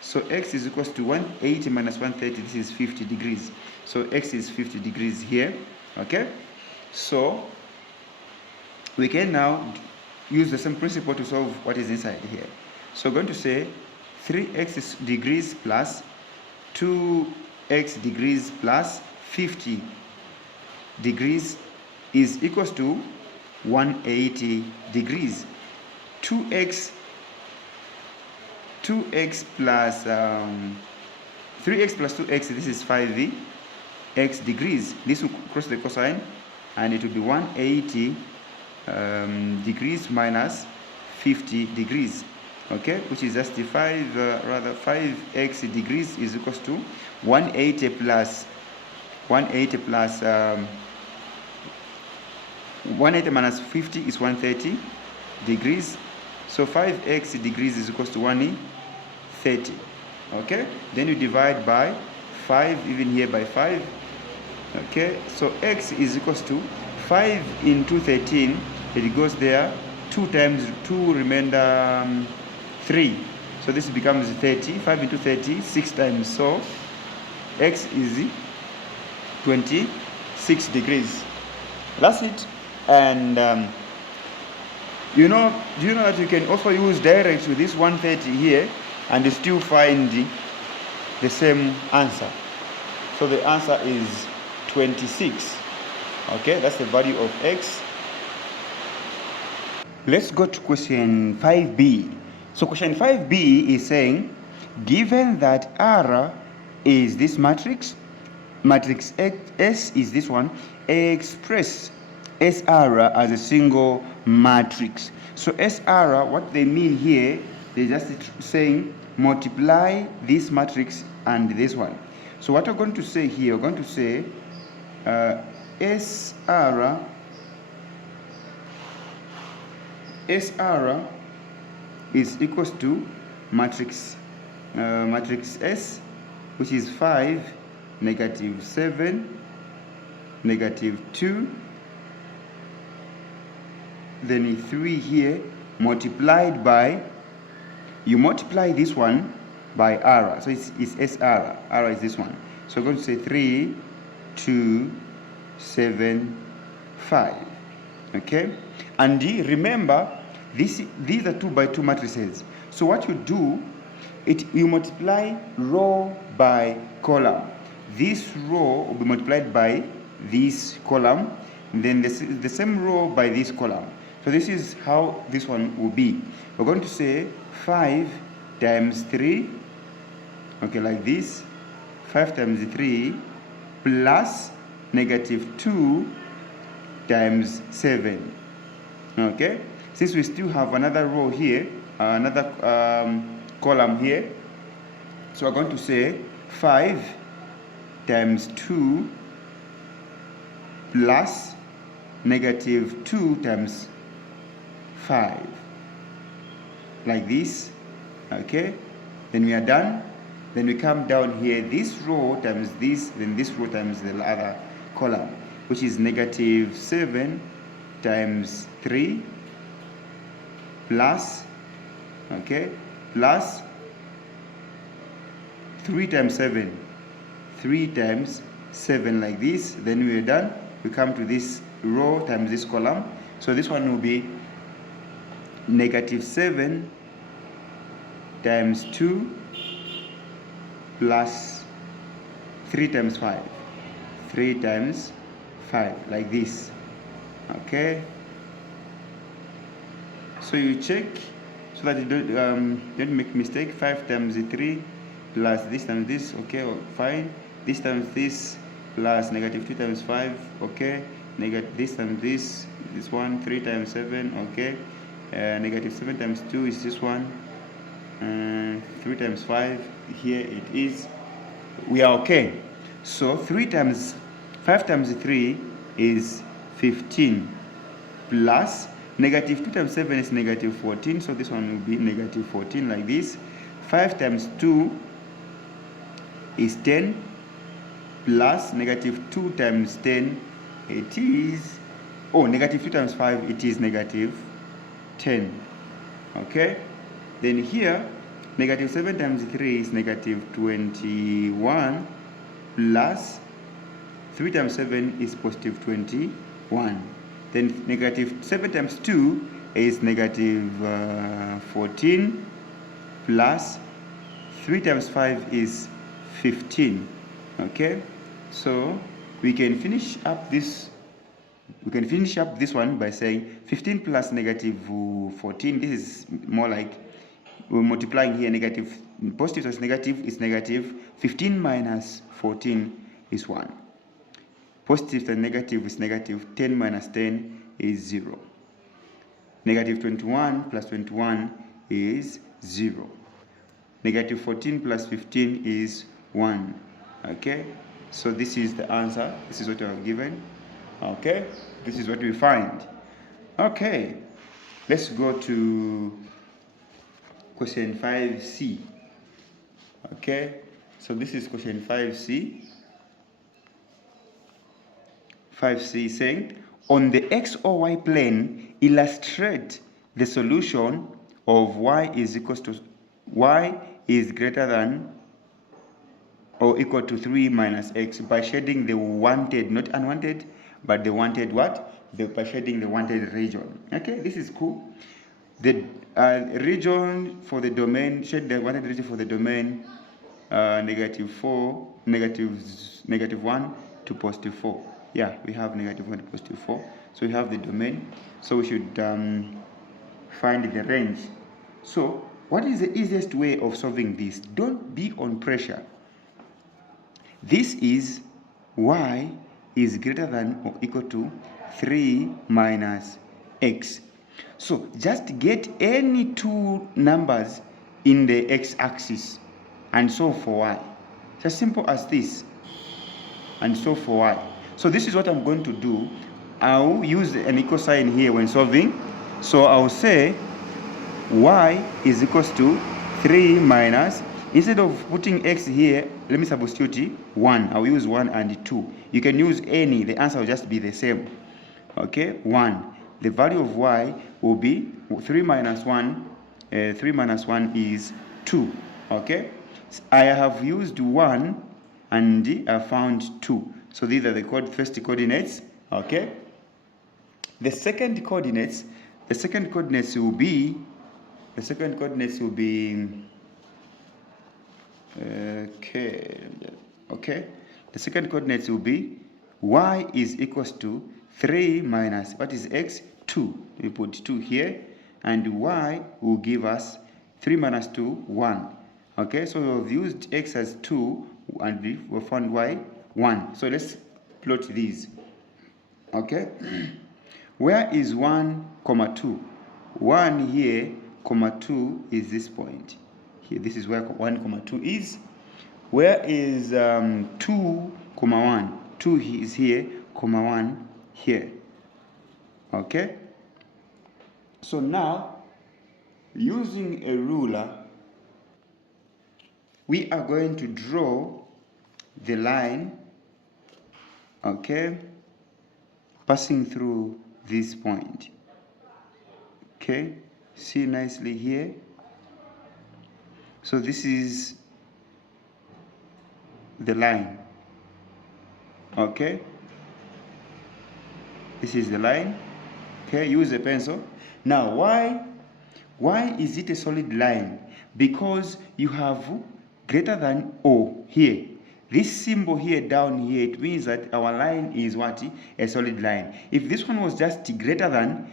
So x is equals to 180 minus 130. This is 50 degrees. So x is 50 degrees here. Okay? So we can now use the same principle to solve what is inside here. So we're going to say 3x degrees plus 2x degrees plus 50 degrees is equals to 180 degrees. 2x plus 3x plus 2x, this is 5x degrees. This will cross the cosine and it will be 180 degrees minus 50 degrees. Okay, which is just the 5x degrees is equals to 180 plus 180 minus 50 is 130 degrees. So 5x degrees is equals to 130. Okay, then you divide by 5, even here by 5. Okay, so x is equals to 5 into 13. It goes there. 2 times 2 remainder 3. So this becomes 30. 5 into 30, 6 times. So x is 26 degrees. That's it. And do you know that you can also use direct with this 130 here and you still find the same answer. So the answer is 26. Okay, that's the value of x. Let's go to question 5b. So question 5b is saying, given that R is this matrix S is this one, express SR as a single matrix. So SR, what they mean here, they're just saying multiply this matrix and this one. So what we're going to say here, we're going to say SR SR is equals to matrix S, which is 5, -7, -2, then 3 here, multiplied by, you multiply this one by R, so it's SR. R is this one. So we're going to say 3, 2, 7, 5. Okay? And remember, these are 2 by 2 matrices. So what you do, you multiply row by column. This row will be multiplied by this column, and then the same row by this column. So this is how this one will be. We're going to say 5 times 3, okay, like this, 5 times 3 plus -2 times 7. Okay, since we still have another row here, another column here, so we're going to say 5 times 2 plus -2 times 5, like this. Okay, then we are done. Then we come down here, this row times this, then this row times the other column, which is -7 times 3 plus, okay, plus 3 times 7, 3 times 7, like this. Then we are done. We come to this row times this column. So this one will be -7 times 2 plus 3 times 5, 3 times 5, like this. Okay, so you check so that you don't make mistake. 5 times 3 plus this times this, okay, fine. This times this plus -2 times 5, okay. This times this one, 3 times 7, okay. -7 times 2 is this one, 3 times 5, here it is. We are okay. So 5 times 3 is 15 plus -2 times 7 is -14, so this one will be -14, like this. 5 times 2 is 10 plus -2 times 10, it is, -2 times 5, it is -10. Okay, then here -7 times 3 is -21 plus 3 times 7 is +21. Then -7 times 2 is -14 plus 3 times 5 is 15. Okay, so we can finish up this one by saying 15 plus -14. This is more like we're multiplying here, positive times negative is negative. 15 minus 14 is 1. Positive and negative is negative. 10 minus 10 is 0. -21 plus 21 is 0. -14 plus 15 is 1. Okay, so this is the answer. This is what I have given. Okay, this is what we find. Okay, let's go to question 5C. Okay, so this is question 5C. 5C saying, on the x or y plane, illustrate the solution of y is greater than or equal to 3 minus x by shading the wanted, not unwanted, but the wanted what? By shading the wanted region. Okay, this is cool. The region for the domain, shade the wanted region for the domain -4, -1 to +4. Yeah, we have -1 to +4. So we have the domain. So we should find the range. So what is the easiest way of solving this? Don't be on pressure. This is y is greater than or equal to 3 minus x. So just get any two numbers in the x-axis and solve for y. It's as simple as this. And solve for y. So this is what I'm going to do. I'll use an equal sign here when solving. So I'll say y is equals to 3 minus, instead of putting x here, let me substitute 1. I'll use 1 and 2. You can use any, the answer will just be the same. Okay, 1. The value of y will be 3 minus 1. 3 minus 1 is 2. Okay, I have used 1 and I found 2. So these are the first coordinates. Okay, the second coordinates will be okay, the second coordinates will be y is equals to 3 minus, what is x? 2. We put 2 here, and y will give us 3 minus 2, 1. Okay, so we've used x as 2 and we found y 1. So let's plot these. Okay, where is 1, 2? 1 here, 2 is this point here. This is where 1, 2 is. Where is 2, 1? 2 is here, 1 here. Okay, so now using a ruler, we are going to draw the line, okay, passing through this point. Okay, see nicely here. So this is the line. Okay, this is the line. Okay, use a pencil. Now why is it a solid line? Because you have greater than O here. This symbol here down here, it means that our line is what? A solid line. If this one was just greater than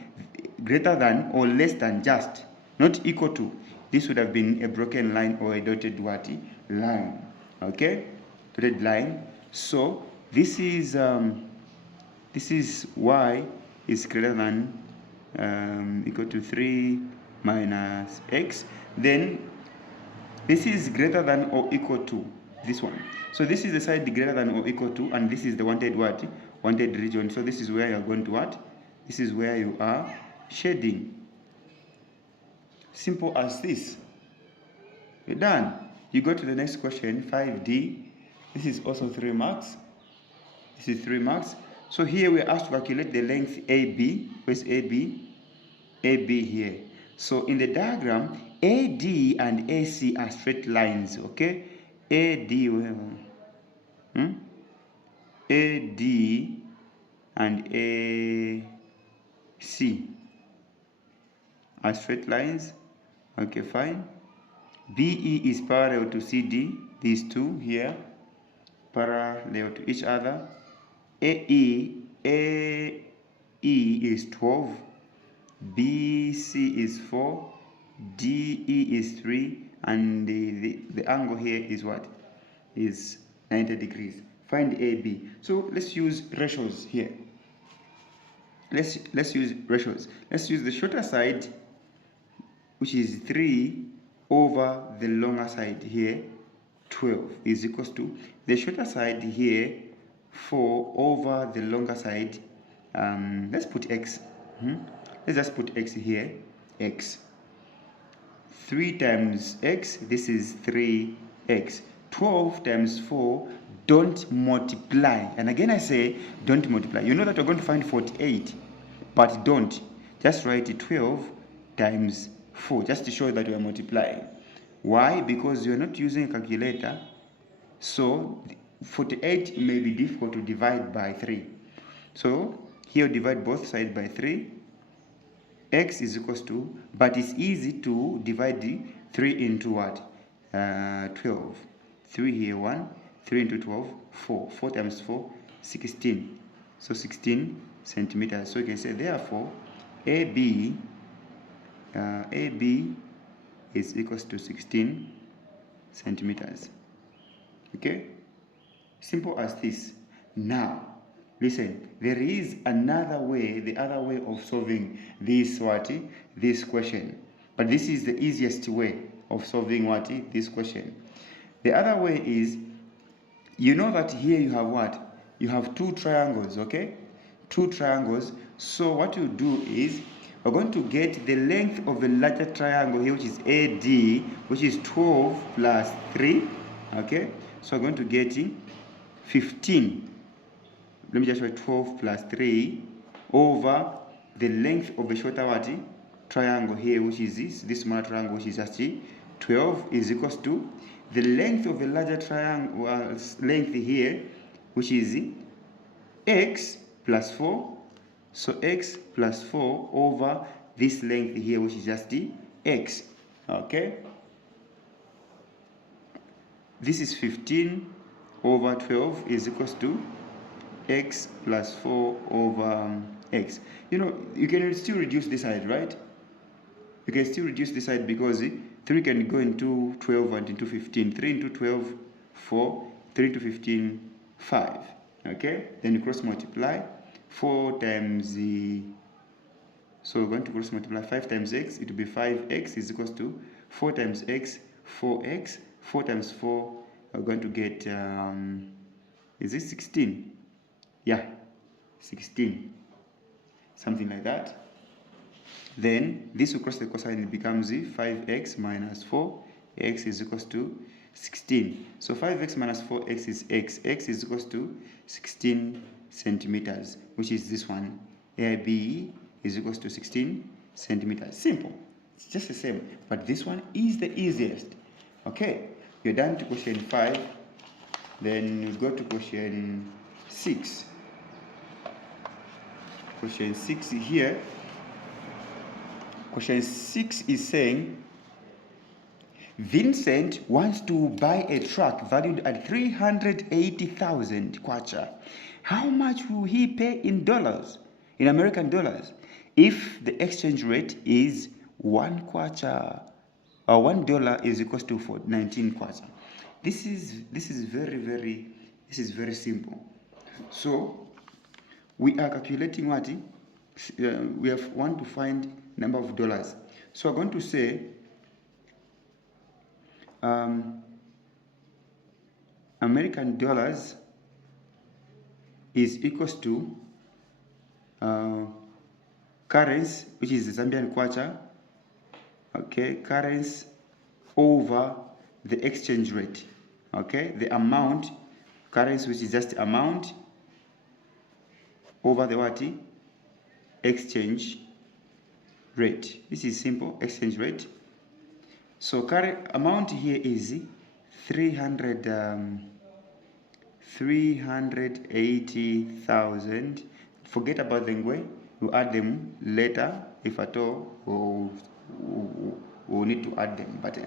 or less than, just not equal to, this would have been a broken line or a dotted what? Line. Okay, dotted line. So this is y is greater than equal to 3 minus x. Then this is greater than or equal to this one. So this is the side greater than or equal to, and this is the wanted what? Wanted region. So this is where you are going to what? This is where you are shading. Simple as this. You're done. You go to the next question, 5D. This is also 3 marks. This is 3 marks. So here we are asked to calculate the length AB. Where's AB? AB here. So in the diagram, AD and AC are straight lines, okay? AD and AC are straight lines. Okay, fine. BE is parallel to CD, these two here, parallel to each other. AE is 12, BC is 4, DE is 3, and the angle here is what? Is 90 degrees. Find AB. So let's use ratios here. Let's use ratios. Let's use the shorter side, which is 3 over the longer side here, 12, is equals to the shorter side here, 4 over the longer side. Let's put x. Let's just put x here. X. 3 times x, this is 3x. 12 times 4, don't multiply. And again I say, don't multiply. You know that we're going to find 48, but don't. Just write 12 times 4, just to show that we are multiplying. Why? Because you are not using a calculator, so 48 may be difficult to divide by 3. So here divide both sides by 3. X is equals to, but it's easy to divide the 3 into what? 12. 3 here, 1. 3 into 12, 4. 4 times 4, 16. So 16 centimeters. So you can say, therefore, AB is equals to 16 centimeters. Okay? Simple as this. Now, listen, there is another way, the other way of solving this question. But this is the easiest way of solving this question. The other way is, you know that here you have what? You have 2 triangles, okay? 2 triangles. So what you do is, we're going to get the length of a larger triangle here, which is AD, which is 12 plus 3. Okay, so we're going to get 15. Let me just write 12 plus 3 over the length of a shorter what? Triangle here, which is this smaller triangle, which is just 12, is equals to the length of a larger triangle length here, which is x plus 4. So x plus 4 over this length here, which is just x. Okay, this is 15 over 12 is equals to x plus 4 over x. You know, you can still reduce this side, right? You can still reduce this side because 3 can go into 12 and into 15. 3 into 12, 4. 3 into 15, 5. Okay? Then you cross multiply. 4 times so we're going to cross multiply 5 times x. It will be 5x is equals to 4 times x, 4x. 4 times 4, we're going to get, is it 16? Yeah, 16. Something like that. Then this will cross the cosine, it becomes 5x minus 4. X is equals to 16. So 5x minus 4x is x. X is equals to 16 centimeters, which is this one. AB is equals to 16 centimeters. Simple. It's just the same. But this one is the easiest. Okay. You're done to question 5. Then you go to question 6. Question 6 here. Question 6 is saying, Vincent wants to buy a truck valued at 380,000 kwacha. How much will he pay in dollars, in American dollars, if the exchange rate is 1 kwacha, or $1 is equals to 19 kwacha? This is very simple. So we are calculating what? We want to find number of dollars. So we're going to say American dollars is equals to currency, which is the Zambian kwacha. Okay, currency over the exchange rate. Okay, the amount, currency, which is just amount, over the what? Exchange rate. This is simple, exchange rate. So current amount here is 380,000. Forget about the ngwe. You add them later if at all. We'll need to add them. But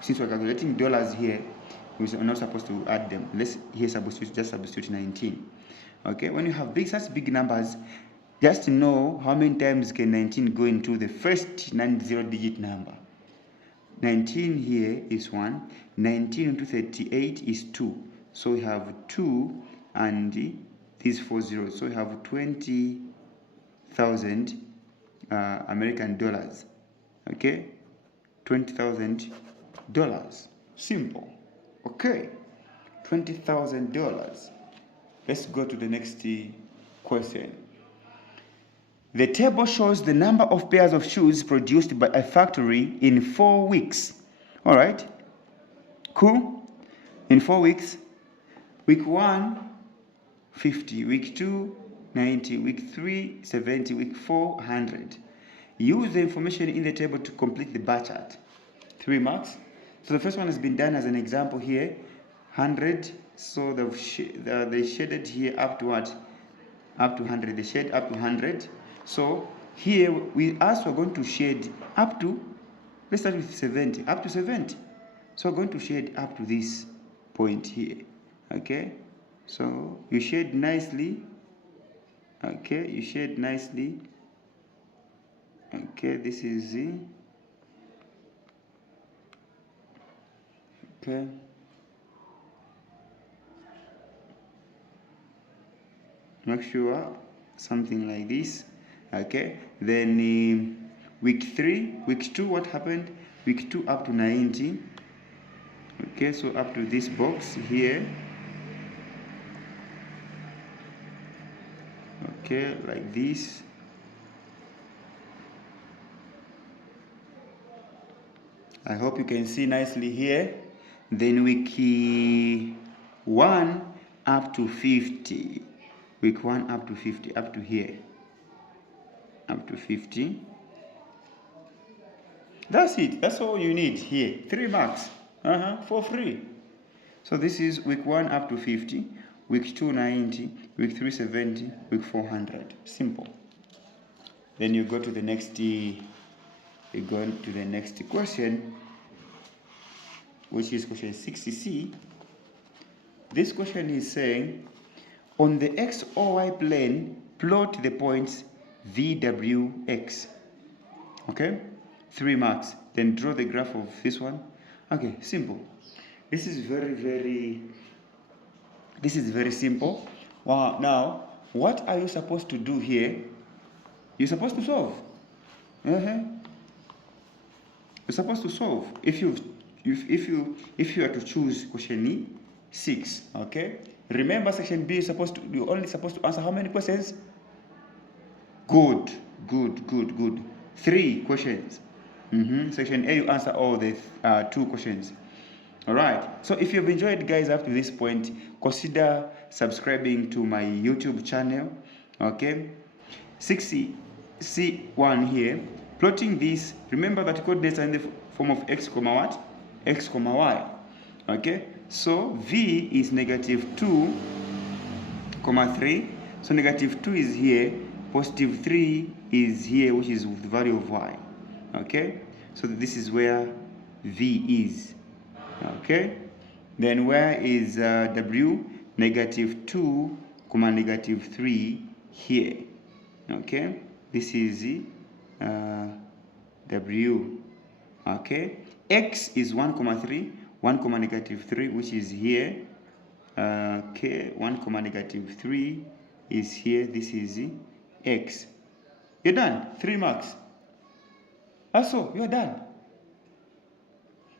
since we're calculating dollars here, we're not supposed to add them. Let's here just substitute 19. Okay, when you have such big numbers, just know how many times can 19 go into the first 90-digit number. 19 here is 1. 19 into 38 is 2. So we have 2 and these 4 zeros. So we have 20,000 American dollars. Okay, $20,000. Simple. Okay, $20,000. Let's go to the next question. The table shows the number of pairs of shoes produced by a factory in 4 weeks. All right, cool. In 4 weeks, week 1, 50, week 2, 90, week 3, 70, week 4, 100. Use the information in the table to complete the bar chart. 3 marks. So the first one has been done as an example here, 100. So they shaded here up to what? Up to 100. They shade up to 100. So here we're going to shade up to, let's start with 70, up to 70. So we're going to shade up to this point here. Okay, so you shade nicely. Okay, you shade nicely. Okay, this is the, okay. Make sure something like this. Okay, then week 3, week 2, what happened? Week 2 up to 90. Okay, so up to this box here. Okay, like this. I hope you can see nicely here. Then week 1 up to 50. Week 1 up to 50, up to here. Up to 50. That's it. That's all you need here. 3 marks. For free. So this is week 1 up to 50, week 2 90, week 3 70, week 4 100. Simple. Then you go to the next question, which is question 60C. This question is saying, on the x or y plane, plot the points VWX. Okay? 3 marks. Then draw the graph of this one. Okay, simple. This is very simple. Wow. Now, what are you supposed to do here? You're supposed to solve. You're supposed to solve. If you are to choose question 6, okay? Remember, section B is you're only supposed to answer how many questions? Good. 3 questions. Section A, you answer all the 2 questions. Alright, so if you've enjoyed, guys, up to this point, consider subscribing to my YouTube channel. Okay, 60C1 here, plotting this. Remember that coordinates are in the form of x comma what? X comma y. Okay, so V is -2, 3. So -2 is here, +3 is here, which is the value of y. Okay, so this is where V is. Okay, then where is W? -2, -3 here. Okay, this is W. Okay, X is 1, 1, -3, which is here. Okay, 1, -3 is here. This is X. You're done. 3 marks. That's all. You're done.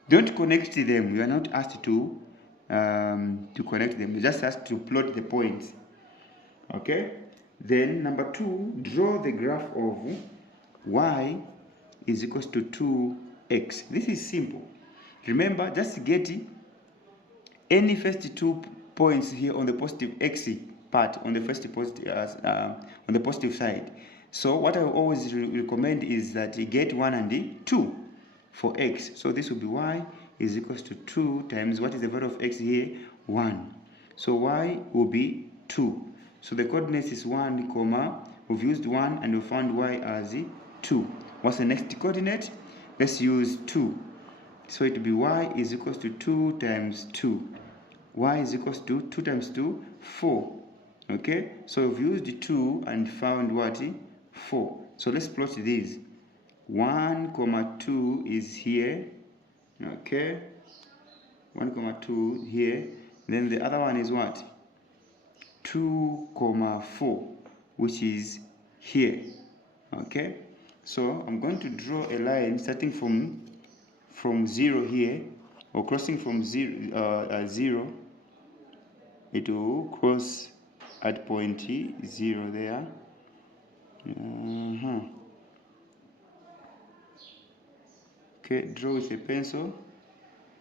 Don't connect them. You are not asked to connect them. You just asked to plot the points. Okay. Then number 2, draw the graph of y is equals to 2x. This is simple. Remember, just get any first 2 points here on the positive x part, on the first positive on the positive side. So what I always recommend is that you get 1 and 2 for x. So this will be y is equals to 2 times, what is the value of x here? 1. So y will be 2. So the coordinates is 1, we've used 1 and we found y as 2. What's the next coordinate? Let's use 2. So it will be y is equals to 2 times 2. Y is equals to 2 times 2, 4. Okay, so we've used 2 and found what? 4. So let's plot these. 1, 2 is here. Okay, 1, 2 here. Then the other one is what? 2, 4, which is here. Okay, so I'm going to draw a line starting from 0 here, or crossing from 0. It will cross at point 0 there. Okay, draw with a pencil.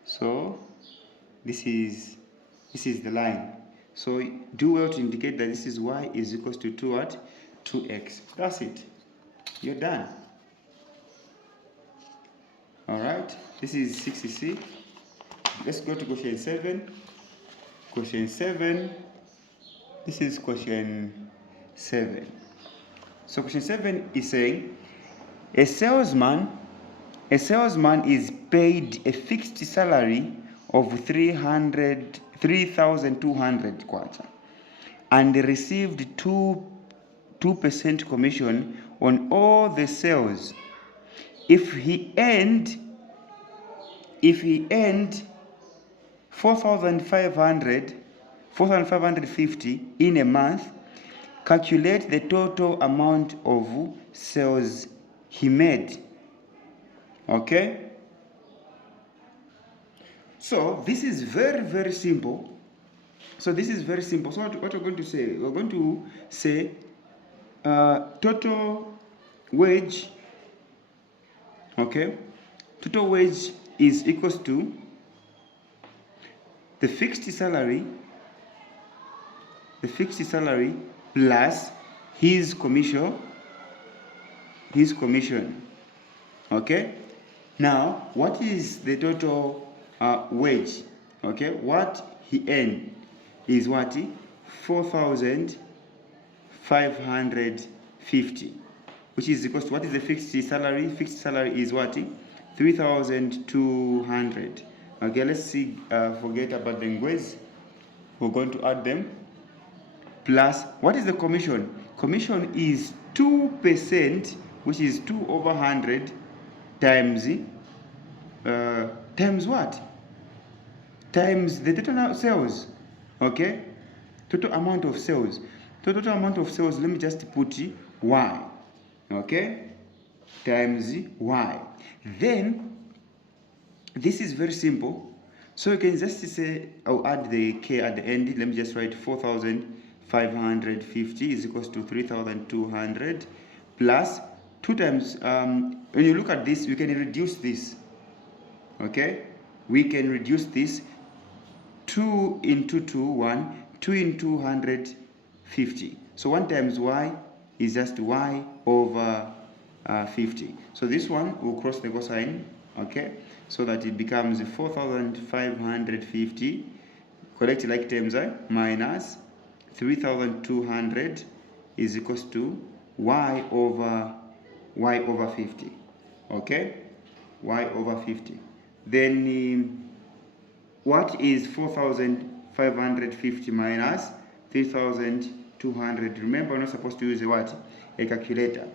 So this is the line. So do well to indicate that this is y is equals to 2 what? 2x. That's it. You're done. Alright, this is 60C. Let's go to question 7. Question 7. This is question 7. So question 7 is saying a salesman is paid a fixed salary of 3,200 kwacha and received 2% commission on all the sales. If he earned 4,550 in a month, calculate the total amount of sales he made. Okay? So this is very simple. So this is very simple. So what we're going to say? We're going to say total wage. Okay? Total wage is equals to the fixed salary plus his commission. Okay, now what is the total wage? Okay, what he earned is what? 4,550, which is equals to, what is the fixed salary? Fixed salary is what? 3,200. Okay, let's see, forget about the ngwes. We're going to add them. Plus, what is the commission? Commission is 2%, which is 2/100 times times what? Times the total sales. Okay, total amount of sales. Total amount of sales, let me just put y. Okay, times y. Then this is very simple, so you can just say, I'll add the k at the end. Let me just write 4,550 is equals to 3,200 plus 2 times, when you look at this, we can reduce this. Okay, we can reduce this. 2 into 2, 1, 2 into 150. So 1 times y is just y over 50. So this one will cross the cosine, okay, so that it becomes 4,550, correct like terms, minus 3,200 is equals to y over 50. Okay, y over 50. Then what is 4,550 minus 3,200? Remember, we're not supposed to use a what? A calculator.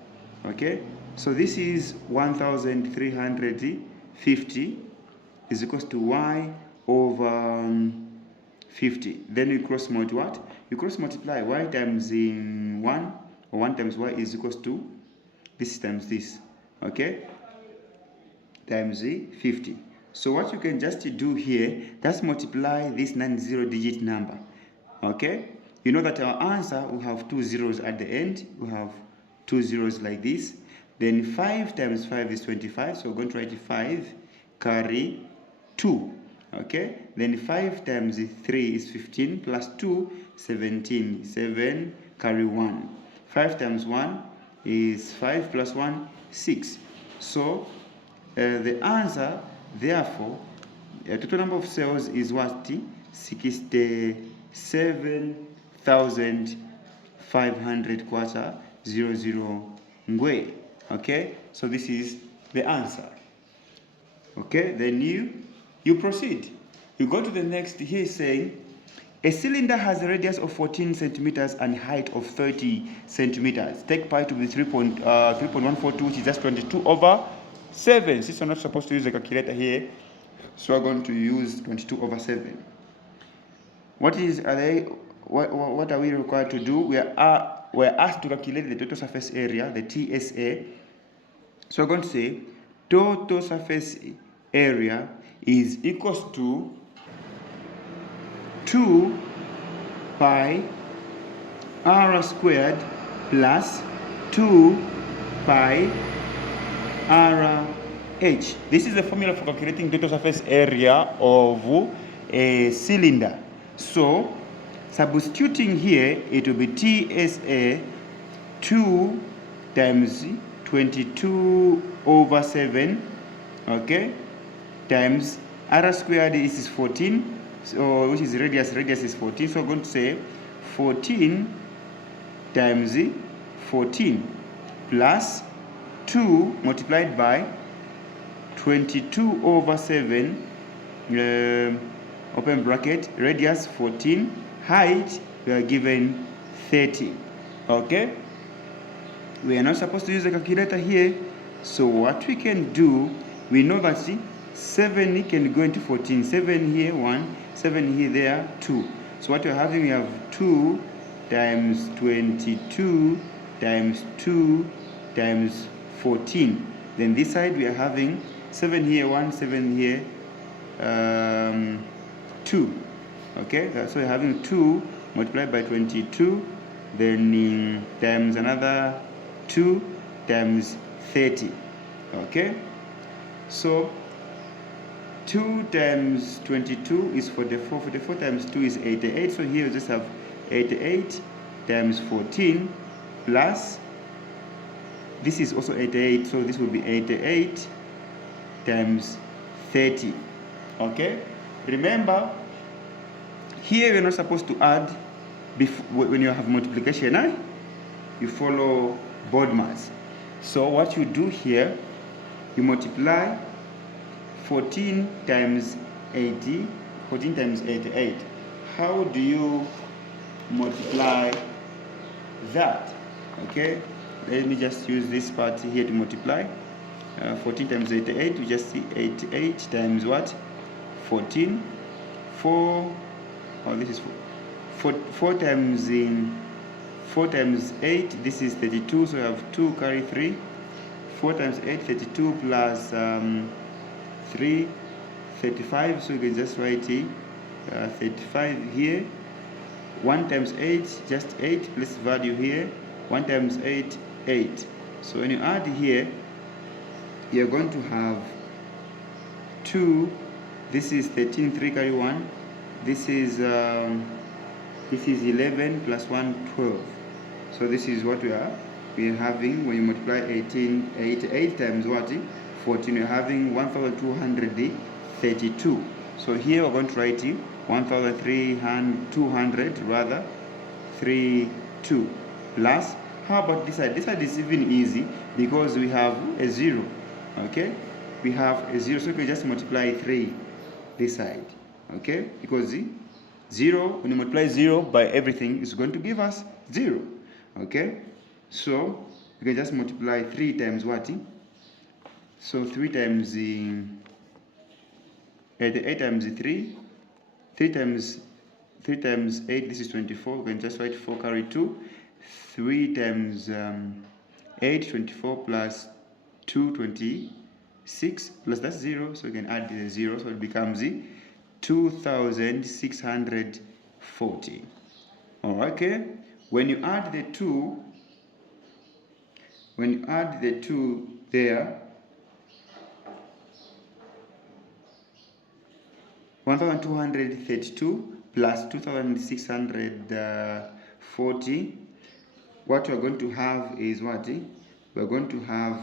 Okay, so this is 1,350 is equals to y over 50. Then you cross multiply what? You cross multiply y times 1, or 1 times y is equals to this times this. Okay, times 50. So what you can just do here, just multiply this 90-digit number. Okay, you know that our answer will have 2 zeros at the end. We have 2 zeros like this. Then 5 times 5 is 25, so we're going to write 5 carry 2. Okay, then 5 times 3 is 15 plus 2, 17. 7 carry 1. 5 times 1 is 5 plus 1, 6. So the answer, therefore, total number of sales is what? 67,500 quarter 00 ngwe. Okay, so this is the answer. Okay, then you proceed. You go to the next. Here saying a cylinder has a radius of 14 centimeters and height of 30 centimeters. Take pi to be 3.142, which is just 22/7. Since we're not supposed to use a calculator here, so we're going to use 22/7. What are we required to do? We're asked to calculate the total surface area, the TSA. So we're going to say total surface area is equals to 2 pi r squared plus 2 pi r h. This is the formula for calculating total surface area of a cylinder. So substituting here, it will be TSA 2 times 22/7, okay, times r squared is 14, so which is radius is 14, so I'm going to say 14 times 14 plus 2 multiplied by 22/7, open bracket, radius 14, height we are given 30. Okay, we are not supposed to use a calculator here, so what we can do, we know that 7 can go into 14, 7 here 1, 7 here, there 2. So what we're having, we have 2 times 22 times 2 times 14. Then this side we are having 7 here 1, 7 here 2. Okay, so we're having 2 multiplied by 22, then times another 2 times 30. Okay, so 2 times 22 is 44. 44 times 2 is 88. So here we just have 88 times 14 plus, this is also 88, so this will be 88 times 30. Okay? Remember, here we're not supposed to add when you have multiplication, eh? You follow board maths. So what you do here, you multiply 14 times 80, 14 times 88. How do you multiply that? Okay, let me just use this part here to multiply. 14 times 88, we just see 88 times what? 14. 4, oh, this is 4 times 8, this is 32, so we have 2 carry 3. 4 times 8, 32 plus 3, 35, so you can just write 35 here. 1 times 8, just 8, place value here. 1 times 8, 8. So when you add here, you're going to have 2, this is 13, 3 carry 1, this is 11 plus 1, 12. So this is what we are having when you multiply 88 times what? 14, you're having 1232. So here we're going to write 1200 rather 32 plus, how about this side? This side is even easy because we have a 0. Okay, we have a 0, so we can just multiply 3 this side. Okay, because 0, when you multiply 0 by everything, is going to give us 0. Okay, so you can just multiply 3 times what? So 3 times 8 times 3, 3 times 8, this is 24. We can just write 4 carry 2. 3 times 8, 24 plus 2, 26 plus that's 0. So you can add the 0, so it becomes 2640. Alright, okay. When you add the 2, there, 1232 plus 2640, what we're going to have is what? We're going to have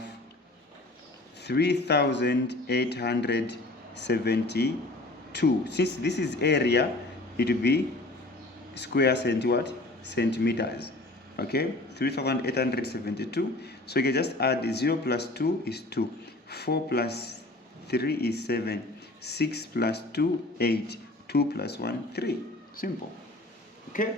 3872. Since this is area, it will be square centimeters. Okay, 3872. So you can just add 0 plus 2 is 2, 4 plus 3 is 7, 6 plus 2 8, 2 plus 1 3. Simple. Okay,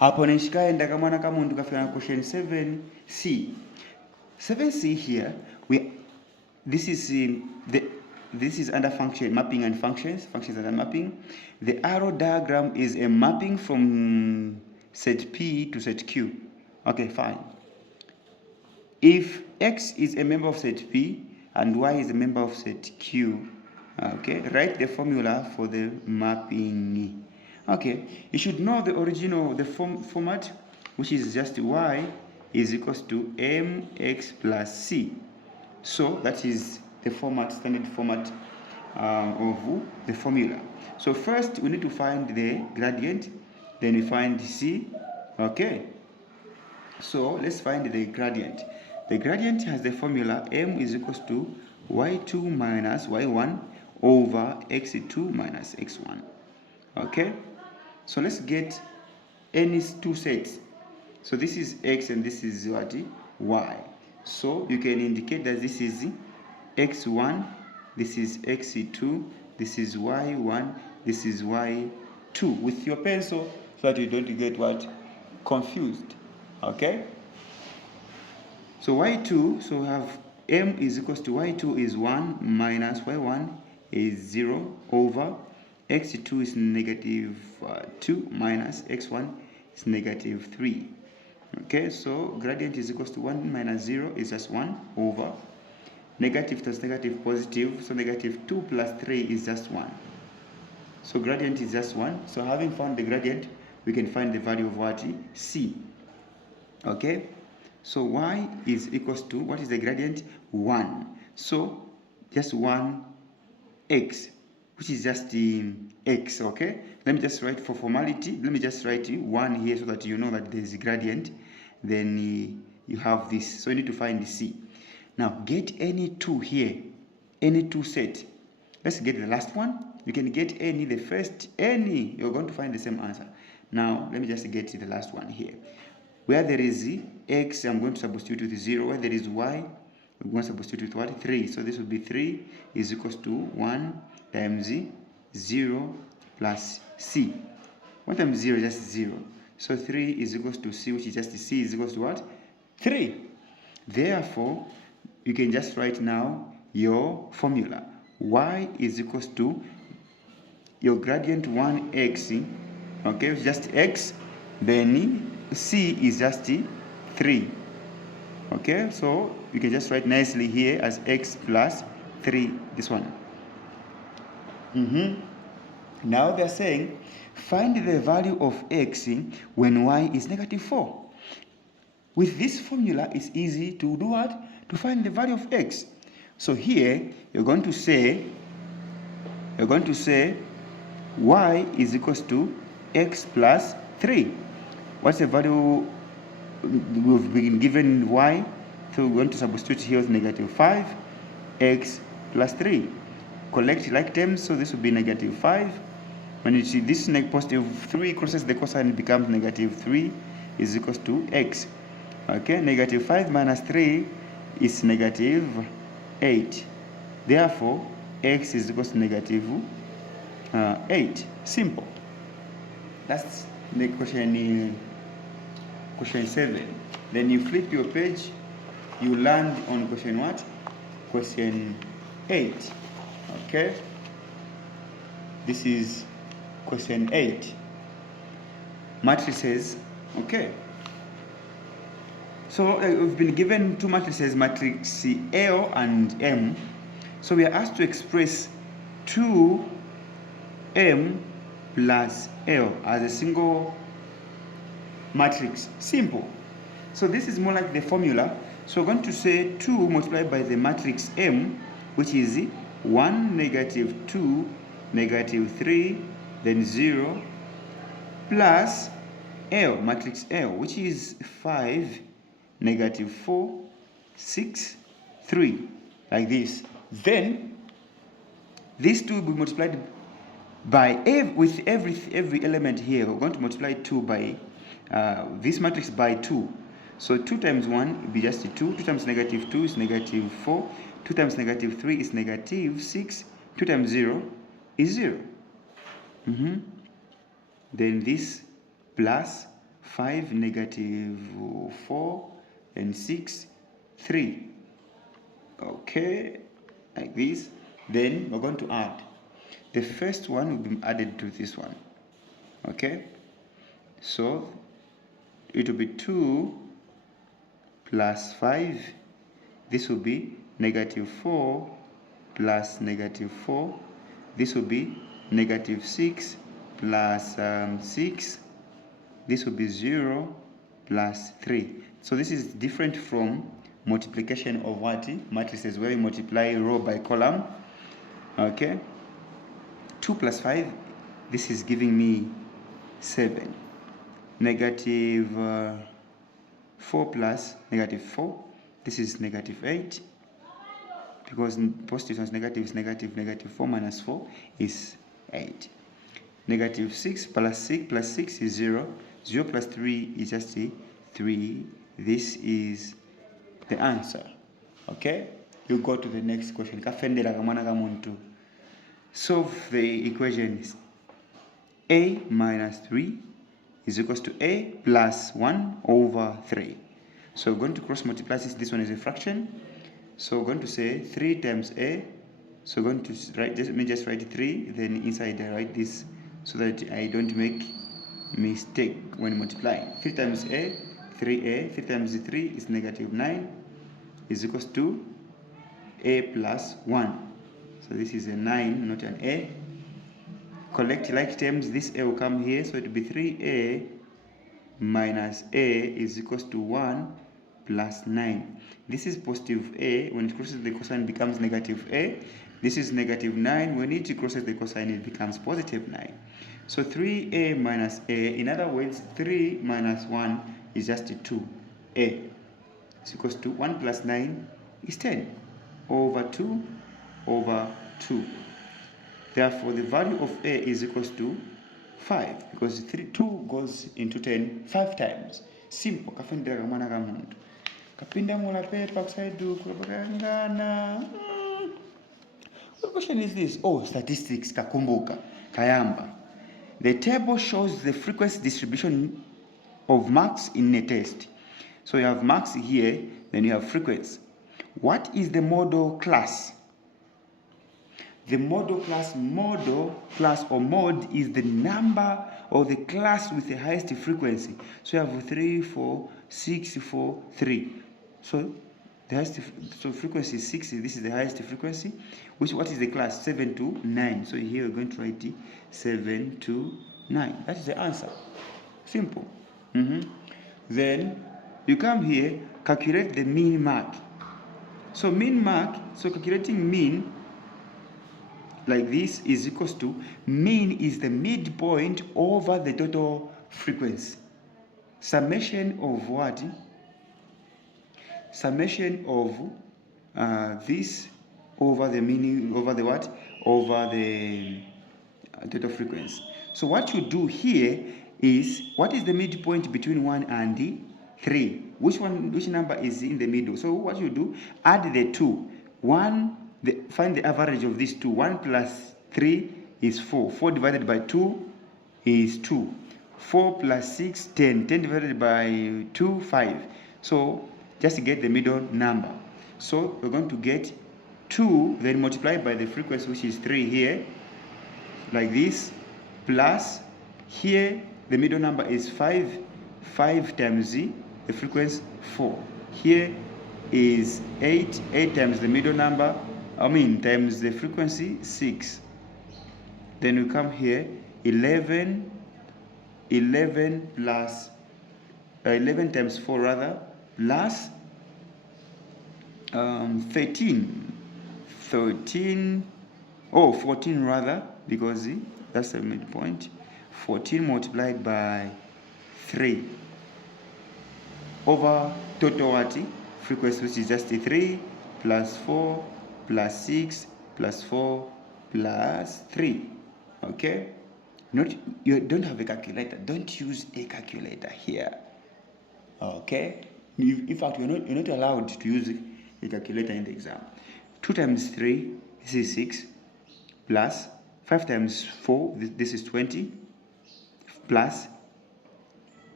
hapo nishikaenda kamwana kamuntu kafika na question 7c. 7c here, this is under function, mapping and functions under mapping. The arrow diagram is a mapping from set P to set Q. Okay, fine. If X is a member of set P and Y is a member of set Q, okay, write the formula for the mapping. Okay, you should know the original, the format, which is just Y is equals to mx plus c. So that is the format, standard format of the formula. So first we need to find the gradient, then we find c. Okay, so let's find the gradient. The gradient has the formula m is equals to y2 minus y1 over x2 minus x1. Okay, so let's get any two sets. So this is x and this is what? Y. So you can indicate that this is x1, this is x2, this is y1, this is y2 with your pencil so that you don't get what? Confused. Okay? So y2, so we have m is equals to y2 is 1 minus y1 is 0 over x2 is negative 2 minus x1 is negative 3. Okay, so gradient is equals to 1 minus 0 is just 1 over negative plus negative positive, so negative 2 plus 3 is just 1. So gradient is just 1. So having found the gradient, we can find the value of what? C. Okay, So y is equals to, what is the gradient? 1. So just 1 x, which is just x, okay? Let me just write for formality, let me just write 1 here so that you know that there is a gradient. Then you have this. So you need to find the c. Now get any 2 here, any 2 set. Let's get the last one. You can get any, the first, any. You're going to find the same answer. Now let me just get the last one here. Where there is x, I'm going to substitute with 0. Where there is y, we're going to substitute with what? 3. So this will be 3 is equals to 1 times 0 plus c. 1 times 0 is just 0. So 3 is equals to c, which is just c is equals to what? 3. Therefore, you can just write now your formula. Y is equals to your gradient 1x, okay, it's just x, then c is just 3. Okay, so you can just write nicely here as x plus 3, this one. Now they're saying, find the value of x when y is negative 4. With this formula, it's easy to do what? To find the value of x. So here, you're going to say y is equals to x plus 3. What's the value we've been given y? So we're going to substitute here with negative 5, x plus 3. Collect like terms, so this will be negative 5. When you see this positive 3 crosses the cosine, it becomes negative 3 is equals to x. Okay, negative 5 minus 3 is negative 8. Therefore, x is equals to negative 8. Simple. That's the question 7. Then you flip your page, you land on question what? Question 8. Okay? This is question 8. Matrices. Okay. So we've been given 2 matrices, matrix L and M. So we are asked to express 2M plus L as a single matrix. Simple. So this is more like the formula. So we're going to say 2 multiplied by the matrix M, which is 1, negative 2, negative 3, then 0, plus L, matrix L, which is 5, negative 4, 6, 3, like this. Then these 2 will be multiplied by with every element here. We're going to multiply 2 by this matrix by 2. So 2 times 1 will be just 2. 2 times negative 2 is negative 4. 2 times negative 3 is negative 6. 2 times 0 is 0. Then this plus 5, negative 4, and 6, 3. Okay, like this. Then we're going to add. The first one will be added to this one. Okay, so it will be 2 plus 5. This will be negative 4 plus negative 4. This will be negative 6 plus 6. This will be 0 plus 3. So this is different from multiplication of what? Matrices, where you multiply row by column. Okay, 2 plus 5, this is giving me 7. Negative 4 plus negative 4, this is negative 8. Because positive times negative is negative. Negative 4 minus 4 is 8. Negative 6 plus 6 is 0. 0 plus 3 is just 3. This is the answer. Okay? You go to the next question. Solve the equations. A minus 3 is equals to A plus 1 over 3. So we're going to cross multiply since this one is a fraction. So we're going to say 3 times A. So we're going to write, let me just write 3, then inside I write this so that I don't make mistake when multiplying. 3 times A, 3A. 3 times 3 is negative 9 is equals to A plus 1. So this is a 9, not an A. Collect like terms, this A will come here, so it will be 3A minus A is equals to 1 plus 9. This is positive a. When it crosses the cosine, it becomes negative a. This is negative 9. When it crosses the cosine, it becomes positive 9. So 3a minus a, in other words, 3 minus 1 is just 2a. Is equals to 1 plus 9 is 10 over 2 over 2. Therefore, the value of a is equals to 5 because 2 goes into 10 5 times. Simple. Kafundira kamwana ka muntu. Kapinda mula pepa kusaidu kulapakangana. What question is this? Oh, statistics kakumbuka kayamba. The table shows the frequency distribution of marks in a test. So you have marks here, then you have frequency. What is the model class? The model class or mode is the number or the class with the highest frequency. So you have 3, 4, 6, 4, 3. So the highest, so frequency is 6. This is the highest frequency. What is the class? 7 to 9. So here we're going to write 7 to 9. That is the answer. Simple. Then you come here, calculate the mean mark. So mean mark, so calculating mean like this is equals to, mean is the midpoint over the total frequency. Summation of what? Summation of this over the mean, over the what? Over the total frequency. So what you do here is, what is the midpoint between 1 and 3? Which number is in the middle? So what you do, add the 2. Find the average of these two. 1 plus 3 is 4. 4 divided by 2 is 2. 4 plus 6, 10. 10 divided by 2, 5. So just get the middle number. So we're going to get 2, then multiply by the frequency, which is 3 here, like this, plus here the middle number is 5. 5 times the frequency 4. Here is 8. 8 times the middle number, times the frequency 6. Then we come here, 11 plus 11 times 4 rather, plus 14 rather, because that's the midpoint. 14 multiplied by 3 over total what? Frequency, which is just 3 plus 4 plus 6 plus 4 plus 3. Okay? You don't have a calculator. Don't use a calculator here. Okay? In fact, you're not allowed to use a calculator in the exam. 2 times 3, this is 6, plus 5 times 4, this is 20, plus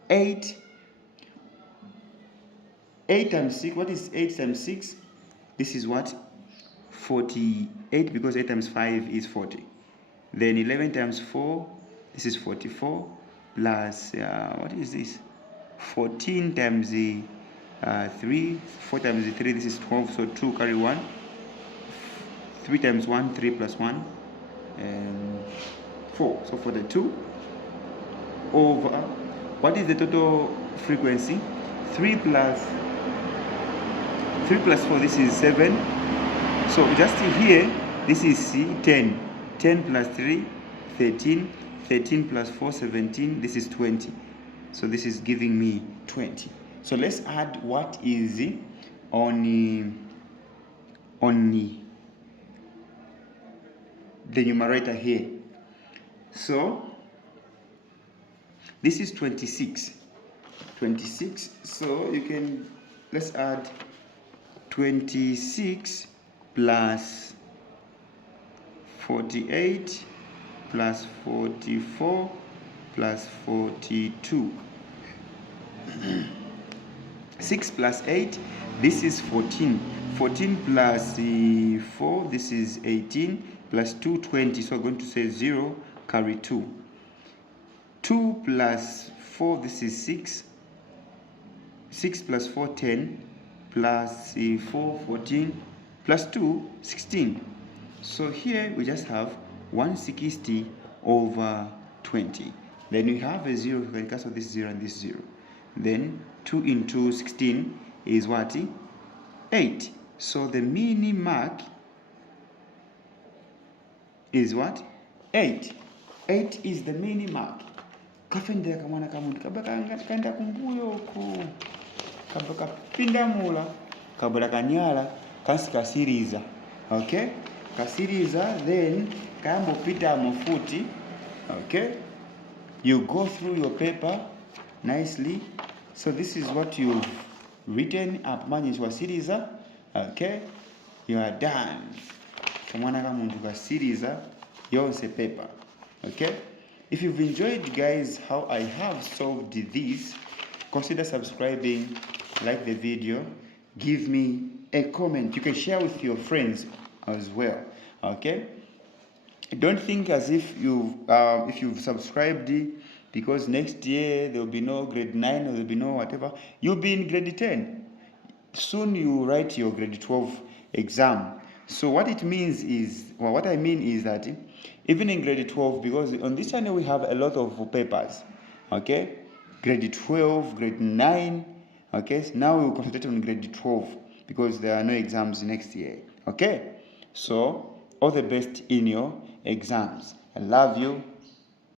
8. 8 times 6, what is 8 times 6? This is what? 48, because 8 times 5 is 40. Then 11 times 4, this is 44, plus, what is this? 14 times 3, 4 times 3, this is 12, so 2 carry 1. 3 times 1, 3 plus 1, and 4. So for the 2 over, what is the total frequency? 3 plus 4, this is 7. So just here, this is 10. 10 plus 3, 13. 13 plus 4, 17. This is 20. So this is giving me 20. So let's add what is on the numerator here. So this is 26. 26. So let's add 26 plus 48 plus 44 plus 42. 6 plus 8, this is 14. 14 plus 4, this is 18, plus 2, 20. So I'm going to say 0, carry 2. 2 plus 4, this is 6. 6 plus 4, 10, plus 4, 14, plus 2, 16. So here we just have 160 over 20. Then we have a 0, we can cancel this 0 and this 0. Then 2 into 16 is what? 8. So the mean mark is what? 8. 8 is the mean mark. Kafendera kamwana kamuntu kabaka kumbuyo ku kabaka pindamula kabula kanyala kasi kasiriza. Okay, kasiriza, then kambo pita mufuti. Okay, you go through your paper nicely. So this is what you've written up manishwa siriza. Okay, you are done. Kamwana kamuntu kasiriza yonse paper. Okay, if you've enjoyed, guys, how I have solved this, consider subscribing, like the video, give me a comment. You can share with your friends as well. Okay, don't think as if you've subscribed because next year there will be no grade 9 or there will be no whatever. You'll be in grade 10. Soon you write your grade 12 exam. So what it means is, well, what I mean is that even in grade 12, because on this channel we have a lot of papers, okay, grade 12, grade 9, okay, so now we'll concentrate on grade 12 because there are no exams next year. Okay, so all the best in your exams. I love you.